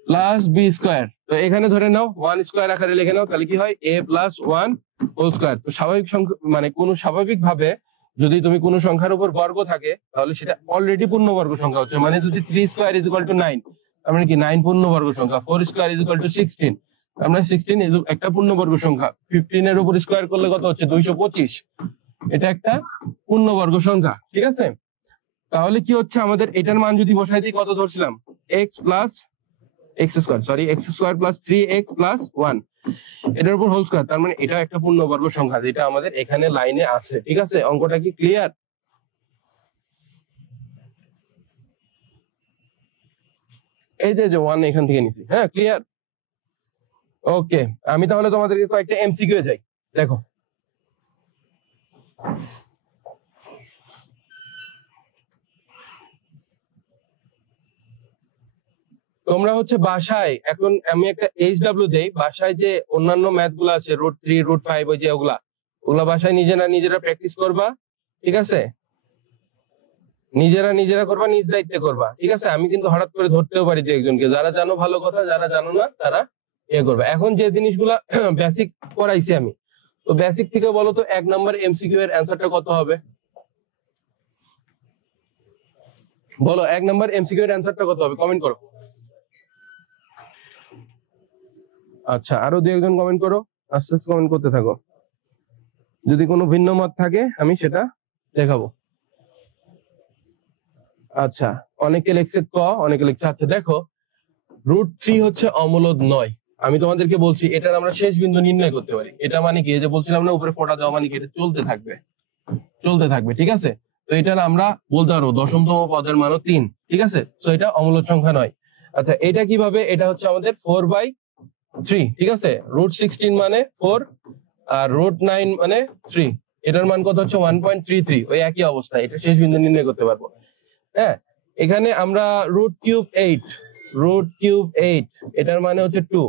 plus B square. তো এখানে ধরে নাও ওয়ান স্কোয়ার আকারে লিখে নাও, তাহলে কি হয় এ প্লাস ওয়ান হোল স্কোয়ার। তো স্বাভাবিক সংখ্যা মানে কোন স্বাভাবিক ভাবে যদি তুমি কোনো সংখ্যার উপর বর্গ থাকে, তাহলে সেটা অলরেডি পূর্ণবর্গ সংখ্যা হচ্ছে। মানে যদি 3 স্কোয়ার ইজ ইকুয়াল টু 9, তার মানে কি 9 পূর্ণবর্গ সংখ্যা। 4 স্কোয়ার ইজ ইকুয়াল টু 16, আমরা 16 একটা পূর্ণবর্গ সংখ্যা। 15 এর উপর স্কোয়ার করলে কত হচ্ছে 225, এটা একটা পূর্ণবর্গ সংখ্যা। ঠিক আছে, তাহলে কি হচ্ছে আমাদের এটার মান যদি বসাই দিই, কত ধরছিলাম x square plus three x plus one, এটার উপর হোল স্কোয়ার, তার মানে এটা একটা পূর্ণবর্গ সংখ্যা, যেটা আমাদের এখানে লাইনে আছে। ঠিক আছে, অঙ্কটা কি ক্লিয়ার? এই যে ওয়ান এখান থেকে নিছি, হ্যাঁ ক্লিয়ার। ওকে, আমি তাহলে তোমাদেরকে কয়েকটা এমসিকিউ যাই। দেখো, তোমরা হচ্ছে বাসায়, এখন আমি একটা HW দেই, বাসায় যে অন্যান্য ম্যাথ গুলো আছে, √3 √5, ওই যে ওগুলা ওগুলা বাসায় নিজেরা প্র্যাকটিস করবা, ঠিক আছে? নিজেরা করবা, নিজ দায়িত্বে করবা, ঠিক আছে? আমি কিন্তু হঠাৎ করে ধরতেও পারি যে একজনকে, যারা জানো ভালো কথা, যারা জানো না তারা করবে। এখন যে জিনিসগুলা বেসিক করাইছি আমি, তো বেসিক থেকে বলো তো 1 নম্বর এমসিকিউ এর অ্যান্সারটা কত হবে? বলো, 1 নম্বর এমসিকিউ এর অ্যান্সারটা কত হবে? কমেন্ট করো। আচ্ছা, আরো 2-1 কমেন্ট করো, আস্তে আস্তে কমেন্ট করতে থাকো। যদি কোনো ভিন্ন মত থাকে আমি সেটা দেখাবো। আচ্ছা, অনেকে লিখছে ক, অনেকে লিখছে। আচ্ছা দেখো, √3 হচ্ছে অমূলদ নয়। আমি তোমাদেরকে বলছি এটার আমরা শেষ বিন্দু নির্ণয় করতে পারি। এটা মানে কি, যে বলছিলাম না উপরে ফোঁটা দেওয়া, মানে কি এটা চলতে থাকবে, ঠিক আছে? তো এটার আমরা বলতে পারবো দশমতম পদের মানও 3, ঠিক আছে? তো এটা অমূলদ সংখ্যা নয়। আচ্ছা, এটা কিভাবে? এটা হচ্ছে আমাদের 4/3, ঠিক আছে? √16 মানে 4 আর √9 মানে 3, এটার মান কত হচ্ছে 1.33। ওই একই অবস্থা, এটা শেষ বিন্দু নির্ণয় করতে পারবো। হ্যাঁ, এখানে আমরা √8 এটার মানে হচ্ছে 2,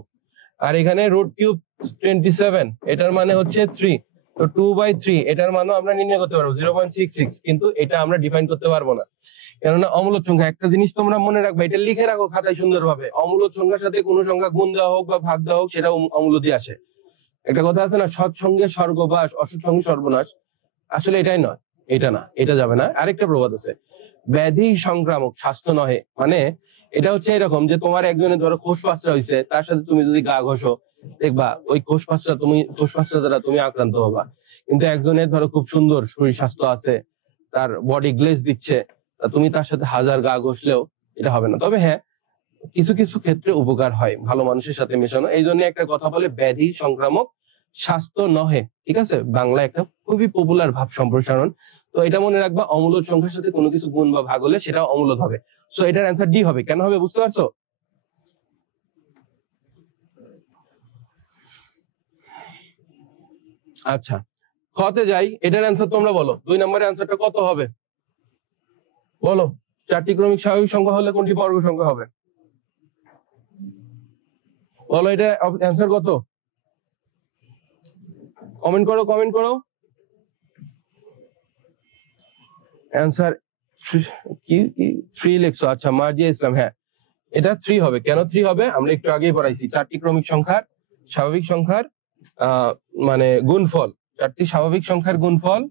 আর এখানে √27 এটার মানে হচ্ছে 3। তো 2/3 এটার মানও আমরা নির্ণয় করতে পারবো 0.66, কিন্তু এটা আমরা ডিফাইন করতে পারবো না, কেননা অমূলদ সংখ্যা। একটা জিনিস তোমরা মনে রাখবে, এটা লিখে রাখো খাতায় সুন্দরভাবে, অমূলদ সংখ্যার সাথে কোনো সংখ্যা গুণ দেওয়া হোক বা ভাগ দেওয়া হোক, সেটা অমূলদই আসে। একটা কথা আছে না, সৎ সঙ্গে স্বর্গবাস, অসৎ সঙ্গে সর্বনাশ। আসলে এটাই নয়, এটা না, এটা যাবে না। আরেকটা প্রবাদ আছে, ব্যাধি সংক্রামক, স্বাস্থ্য নহে। মানে এটা হচ্ছে এরকম যে তোমার একজনের ধরো খোসপাঁচড়া হয়েছে, তার সাথে তুমি যদি গা ঘষো, দেখবা ওই খোসপাঁচড়া দ্বারা তুমি আক্রান্ত হবা। কিন্তু একজনের ধরো খুব সুন্দর শরীর স্বাস্থ্য আছে, তার বডি গ্লেজ দিচ্ছে, তা তুমি তার সাথে 1000 গা ঘষলেও এটা হবে না। তবে হ্যাঁ, কিছু কিছু ক্ষেত্রে উপকার হয় ভালো মানুষের সাথে মেশানো। এই জন্য একটা কথা বলে, ব্যাধি সংক্রামক, স্বাস্থ্য নহে, ঠিক আছে? বাংলা একটা খুবই পপুলার ভাব সম্প্রসারণ। তো এটা মনে রাখবা, অমূলদ সংখ্যার সাথে কোনো কিছু গুণ বা ভাগ হলে সেটা অমূলদ হবে। সো এটার অ্যান্সার ডি হবে। কেন হবে বুঝতে পারছো? আচ্ছা, খতে যাই, এটার অ্যান্সার তোমরা বলো। 2 নম্বরের অ্যান্সারটা কত হবে বলো? 4টি ক্রমিক স্বাভাবিক সংখ্যা হলে কোনটি বর্গ সংখ্যা হবে? বলো, এটা অ্যান্সার কত? কমেন্ট করো। অ্যান্সার কি 3 লিখছো? আচ্ছা, মার্জিয়া ইসলাম, হ্যাঁ এটা 3 হবে। কেন 3 হবে? আমরা একটু আগেই পড়াইছি, 4টি ক্রমিক সংখ্যার স্বাভাবিক সংখ্যার মানে গুণফল, 4টি স্বাভাবিক সংখ্যার গুণফল,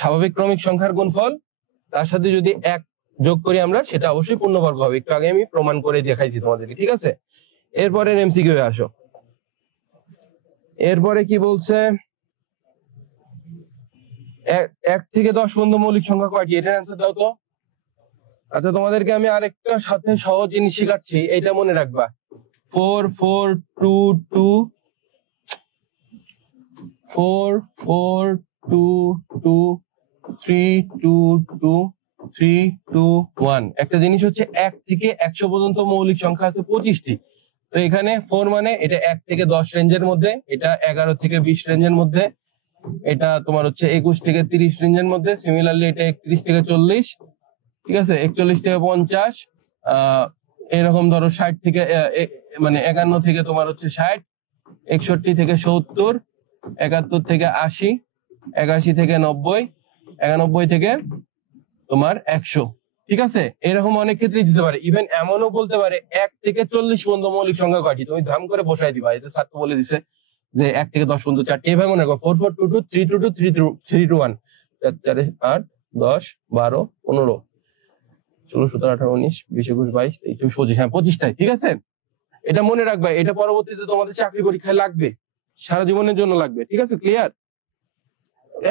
স্বাভাবিক ক্রমিক সংখ্যার গুণফল, তার সাথে যদি 1 যোগ করি আমরা, সেটা অবশ্যই পূর্ণবর্গ হবে। একটু আগে আমি প্রমাণ করে দেখাইছি তোমাদেরকে, ঠিক আছে? এরপরে এমসিকিউ এ আসো। এরপরে কি বলছে, 1 থেকে 10 পর্যন্ত মৌলিক সংখ্যা কয়টি? এটার অ্যান্সার দাও তো। আচ্ছা, তোমাদেরকে আমি আরেকটা সাথে সহজ জিনিস শিখাচ্ছি, এটা মনে রাখবা। 4 4 2 2 4 4 2 2 3 2 2 3 2 1। একটা জিনিস হচ্ছে, 1 থেকে 100 পর্যন্ত মৌলিক সংখ্যা আছে 25টি। তো এখানে 4 মানে এটা 1 থেকে 10 রেঞ্জের মধ্যে, এটা 11 থেকে 20 রেঞ্জের মধ্যে, এটা তোমার হচ্ছে 21 থেকে 30 রেঞ্জের মধ্যে, সিমিলারলি এটা 31 থেকে 40, ঠিক আছে, 41 থেকে 50, এরকম ধরো 60 থেকে মানে 51 থেকে তোমার হচ্ছে 60, 61 থেকে 70, 71 থেকে 80, 81 থেকে 90, 91 থেকে তোমার 100, ঠিক আছে? এরকম অনেক ক্ষেত্রে দিতে পারে। ইভেন এমনও বলতে পারে 1 থেকে 40 পর্যন্ত মৌলিক সংখ্যা কয়টি? তুমি ধাম করে বসাই দিবা, এতে স্যার তো বলে দিছে যে 1 থেকে 10 পর্যন্ত 4টি। এভাবে মনে রাখো, 4 4 2 2 3 2 2 3 2 1, 4 8 10 12 15 16 17 18 19 20 21 22 23 24 25, হ্যাঁ 25টাই, ঠিক আছে? এটা মনে রাখবা, এটা পরবর্তীতে তোমাদের চাকরি পরীক্ষায় লাগবে, সারা জীবনের জন্য লাগবে, ঠিক আছে? ক্লিয়ার?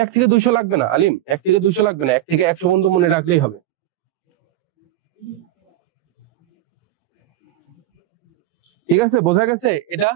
1 থেকে 200 লাগবে না আলিম, 1 থেকে 200 লাগবে না, 1 থেকে 100 পর্যন্ত মনে রাখলেই হবে। ঠিক আছে, বোঝা গেছে এটা?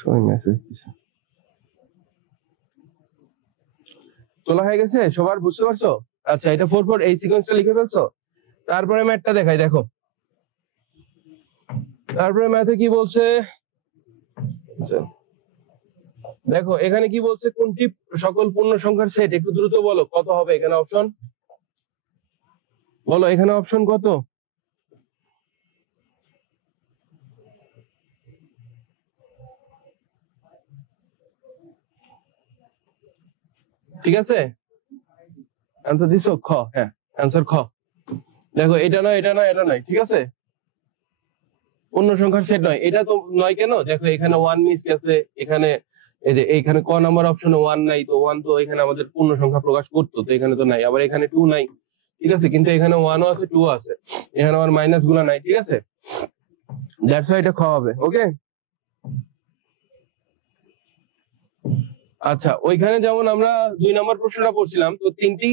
সবাই মেসেজ দিছে। তোলা হয়ে গেছে সবার, বুঝতে পারছো? আচ্ছা, এটা 4 এই সিকোয়েন্সটা লিখে ফেলছো। তারপরে ম্যাথটা দেখাই, দেখো। তারপরে ম্যাথে কি বলছে, দেখো এখানে কি বলছে, কোনটি সকল পূর্ণ সংখ্যার সেট, একটু দ্রুত বলো কত হবে এখানে অপশন, বলো এখানে অপশন কত? ঠিক আছে, অ্যান্সার দিছো খ, হ্যাঁ অ্যান্সার খ। দেখো এটা নয়, এটা নয়, এটা নয়, ঠিক আছে, পূর্ণ সংখ্যার সেট নয়। এটা তো নয় কেন, দেখো এখানে 1 মিস গেছে, এখানে এই যে এইখানে ক নাম্বার অপশনে 1 নাই, তো 1 তো এখানে আমাদের পূর্ণ সংখ্যা প্রকাশ করতো, তো এখানে তো নাই। আবার এখানে 2 নাই, ঠিক আছে, কিন্তু এখানে 1 ও আছে 2 আছে, এখানে আমার মাইনাস গুলা নাই, ঠিক আছে, দ্যাটস হোয়াই এটা খ হবে। ওকে, আচ্ছা, ওইখানে যেমন আমরা 2 নম্বর প্রশ্নটা পড়ছিলাম, তো 3টি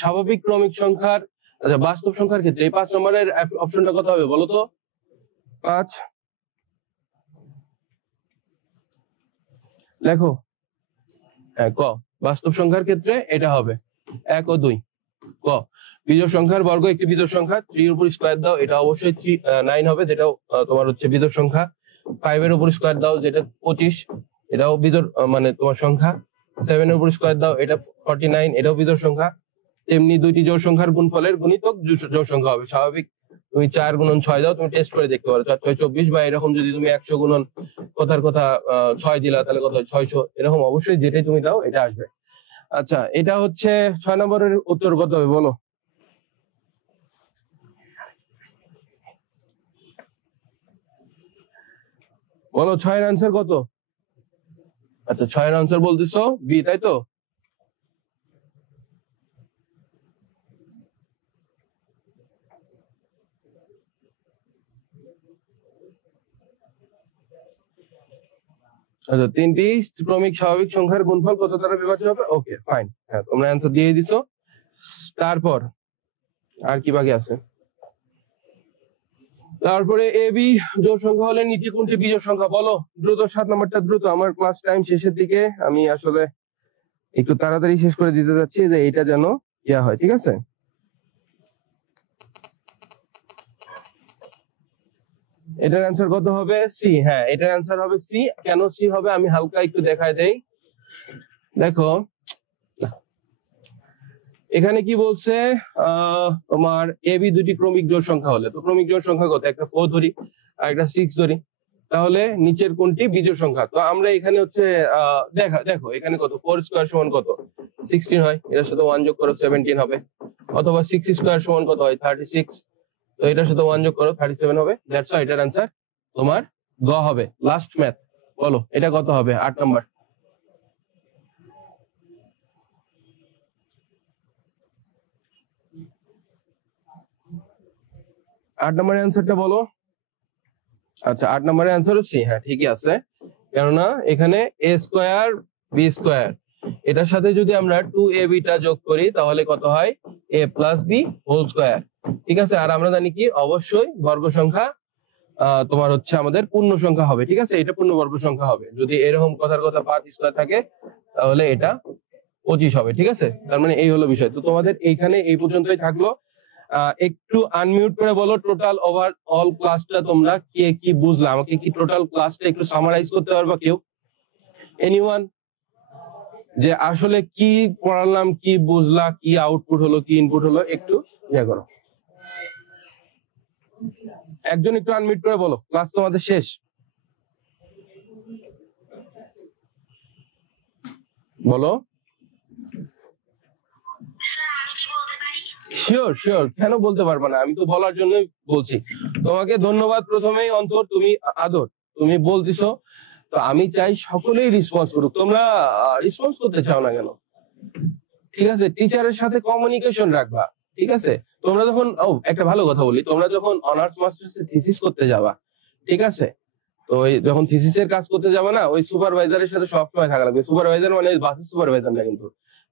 স্বাভাবিক ক্রমিক সংখ্যার, আচ্ছা বাস্তব সংখ্যার ক্ষেত্রে এই 5 নম্বরের অপশনটা কত হবে বলো তো? 5 লেখো, হ্যাঁ ক, বাস্তব সংখ্যার ক্ষেত্রে এটা হবে 1 ও 2। ক, বিজোড় সংখ্যার বর্গ একটি বিজোড় সংখ্যা, 3 এর উপর স্কয়ার দাও, এটা অবশ্যই 9 হবে, যেটাও তোমার হচ্ছে বিজোড় সংখ্যা। 5 এর উপর স্কয়ার দাও, যেটা 25, এটাও বিজোড় মানে তোমার সংখ্যা। 7 এর উপর স্কয়ার দাও, এটা 49, এটাও বিজোড় সংখ্যা। তেমনি দুইটি জোড় সংখ্যার গুণফলের গুণিতক জোড় সংখ্যা হবে। স্বাভাবিক তুমি 4 গুণন 6 দাও, তুমি টেস্ট করে দেখতে পারো, 4 6 24, বা এরকম যদি তুমি 100 গুণন কথার কথা 6 দিলা, তাহলে কত হয় 600, এরকম অবশ্যই যেটাই তুমি দাও এটা আসবে। আচ্ছা, এটা হচ্ছে 6 নম্বরের উত্তর কত হবে বলো? বলো 6 এর আনসার কত? আচ্ছা, 6 এর আনসার বলতেছো বি, তাই তো? আচ্ছা, 3টি ক্রমিক স্বাভাবিক সংখ্যার গুণফল কত দ্বারা বিভাজ্য হবে? ওকে ফাইন, হ্যাঁ তোমরা অ্যান্সার দিয়ে দিছো। তারপর আর কি বাকি আছে? তারপরে এ বি জোড় সংখ্যা হলে নিচে কোনটি বিজোড় সংখ্যা বলো দ্রুত। 7 নম্বরটা দ্রুত, আমার ক্লাস টাইম শেষের দিকে, আমি আসলে একটু তাড়াতাড়ি শেষ করে দিতে যাচ্ছি, যে এটা যেন ইয়া হয়, ঠিক আছে। এটার অ্যান্সার কত হবে? সি, হ্যাঁ এটার অ্যান্সার হবে সি। কেন সি হবে আমি হালকা একটু দেখায় দেই। দেখো এখানে কি বলছে, তোমার এ বি দুটি ক্রমিক জোড় সংখ্যা হলে, তো ক্রমিক জোড় সংখ্যা কত, একটা 4 ধরি আর একটা 6 ধরি, তাহলে নিচের কোনটি বিজোড় সংখ্যা? তো আমরা এখানে হচ্ছে দেখো এখানে কত, 4 স্কয়ার সমান কত, 16 হয়, এটার সাথে 1 যোগ করো 17 হবে, অথবা 6 স্কয়ার সমান কত হয়, 36, তো এটার সাথে 1 যোগ করো 37 হবে। দ্যাটস হোয়াই এটার অ্যান্সার তোমার গ হবে। লাস্ট ম্যাথ, বলো এটা কত হবে? 8 নাম্বার। আট নম্বরের অ্যান্সারটা বলো। আচ্ছা, 8 নম্বরের অ্যান্সার সি, হ্যাঁ ঠিকই আছে, কেননা এখানে এ স্কয়ার বি স্কয়ার, এটার সাথে যদি আমরা 2ab টা যোগ করি তাহলে কত হয়, a plus b whole square, ঠিক আছে। আর আমরা জানি কি, অবশ্যই বর্গ সংখ্যা তোমার হচ্ছে আমাদের পূর্ণ সংখ্যা হবে, ঠিক আছে, এটা পূর্ণ বর্গ সংখ্যা হবে। যদি এরকম কথার কথা 5 স্কয়ার থাকে তাহলে এটা 25 হবে, ঠিক আছে। তার মানে এই হলো বিষয়। তো তোমাদের এইখানে এই পর্যন্তই থাকলো। একটু আনমিউট করে বলো টোটাল ওভার অল ক্লাসটা তোমরা কে কি বুঝলা, আমাকে কি টোটাল ক্লাসটা একটু সামারাইজ করতে পারবা কেউ? এনিওয়ান, যে আসলে কি পড়ালাম, কি বুঝলা, কি আউটপুট হলো, কি ইনপুট হলো, একটু ইয়ে করো। একজন একটু আনমিউট করে বলো, ক্লাস তোমাদের শেষ। বলো। শিওর শিওর, কেন বলতে পারবো না, আমি তো বলার জন্যই বলছি। তোমাকে ধন্যবাদ প্রথমেই অন্তর, তুমি আদর, তুমি বলতেছো, তো আমি চাই সকলেই রেসপন্স করুক। তোমরা রেসপন্স করতে চাও না কেন? ঠিক আছে, টিচারের সাথে কমিউনিকেশন রাখবা, ঠিক আছে। তোমরা যখন একটা ভালো কথা বলি, তোমরা যখন অনার্স মাস্টার্সে থিসিস করতে যাবা, ঠিক আছে, তো ওই যখন থিসিসের কাজ করতে যাবা না, ওই সুপারভাইজারের সাথে সবসময় থাকা লাগবে। সুপারভাইজার মানে বাসের সুপারভাইজার না, কিন্তু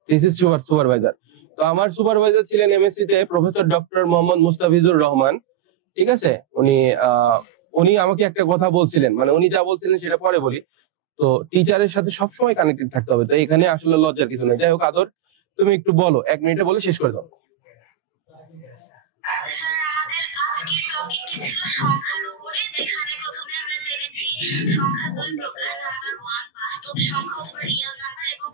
থিসিস সুপারভাইজার। তো আমার সুপারভাইজার ছিলেন এমএসসি তে প্রফেসর ডক্টর মোহাম্মদ মুস্তাফিজুর রহমান, ঠিক আছে। উনি আমাকে একটা কথা বলছিলেন, মানে উনি যা বলছিলেন সেটা পরে বলি। তো টিচারের সাথে সবসময় কানেক্টেড থাকতে হবে। তো এখানে আসলে লজ্জার কিছু নেই। যাই হোক আদর, তুমি একটু বলো, 1 মিনিটে বলে শেষ করে দাও। স্যার আমাদের আজকের টপিকটি ছিল সংখ্যার উপরে, যেখানে প্রথমে আমরা জেনেছি সংখ্যা 2 প্রকার। নাম্বার 1 বাস্তব সংখ্যা অথবা রিয়েল নাম্বার, এবং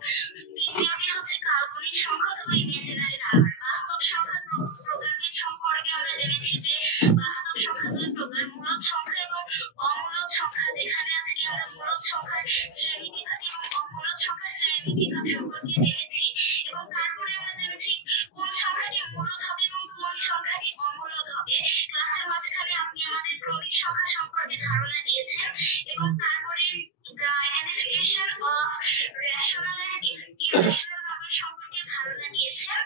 দ্বিতীয়টি হচ্ছে কাল্পনিক সংখ্যা অথবা ইমাজিনারি নাম্বার। বাস্তব সংখ্যার প্রকারভেদ সম্পর্কে আমরা জেনেছি যে বাস্তব সংখ্যা 2 প্রকার, মূলদ সংখ্যা এবং অমূলদ সংখ্যা, যেখানে আজকে আমরা মূলদ সংখ্যার শ্রেণীবিভাগ এবং অমূলদ সংখ্যার শ্রেণীবিভাগ সম্পর্কে জেনেছি। এবং তারপরে আমরা জেনেছি কোন সংখ্যাটি মূলদ হবে এবং কোন সংখ্যাটি অমূলদ হবে। ক্লাসের মাঝখানে আপনি আমাদের ক্রমিক সংখ্যা সম্পর্কে ধারণা দিয়েছেন, এবং তারপরে identification of rational and irrational number সম্পর্কে ধারণা দিয়েছেন।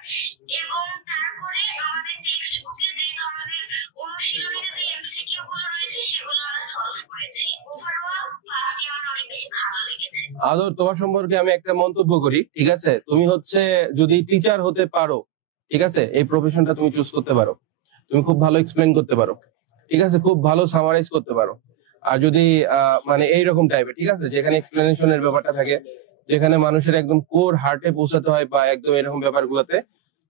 এবং তারপরে আমাদের টেক্সট বুকে যে ধরনের অনুশীলনীতে যে এমসিকিউ গুলো রয়েছে সেগুলো আমরা সলভ করেছি। ওভারঅল ক্লাসটি আমার অনেক বেশি ভালো লেগেছে। আদর, তোমার সম্পর্কে আমি একটা মন্তব্য করি, ঠিক আছে? তুমি হচ্ছে যদি টিচার হতে পারো, ঠিক আছে, এই প্রফেশনটা তুমি চুজ করতে পারো। তুমি খুব ভালো এক্সপ্লেন করতে পারো, ঠিক আছে, খুব ভালো সামারাইজ করতে পারো। আর যদি মানে এইরকম টাইপের, ঠিক আছে, যেখানে এক্সপ্লেনেশনের ব্যাপারটা থাকে, যেখানে মানুষের একদম কোর হার্টে পৌঁছাতে হয় বা একদম এরকম ব্যাপারগুলোতে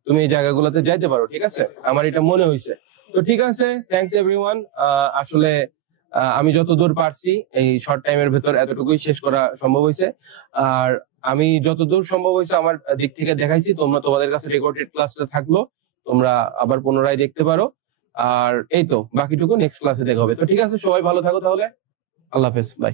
তুমি এই জায়গাগুলোতে যাইতে পারো, ঠিক আছে, আমার এটা মনে হয়েছে। তো ঠিক আছে, থ্যাঙ্কস এভরিওয়ান। আসলে আমি যতদূর পারছি এই শর্ট টাইমের ভেতর এতটুকুই শেষ করা সম্ভব হয়েছে। আর আমি যতদূর সম্ভব হয়েছে আমার দিক থেকে দেখাইছি। তোমাদের কাছে রেকর্ডেড ক্লাসটা থাকলো, তোমরা আবার পুনরায় দেখতে পারো। আর এই তো বাকিটুকু নেক্সট ক্লাসে দেখা হবে। তো ঠিক আছে, সবাই ভালো থাকো তাহলে। আল্লাহ হাফেজ, বাই।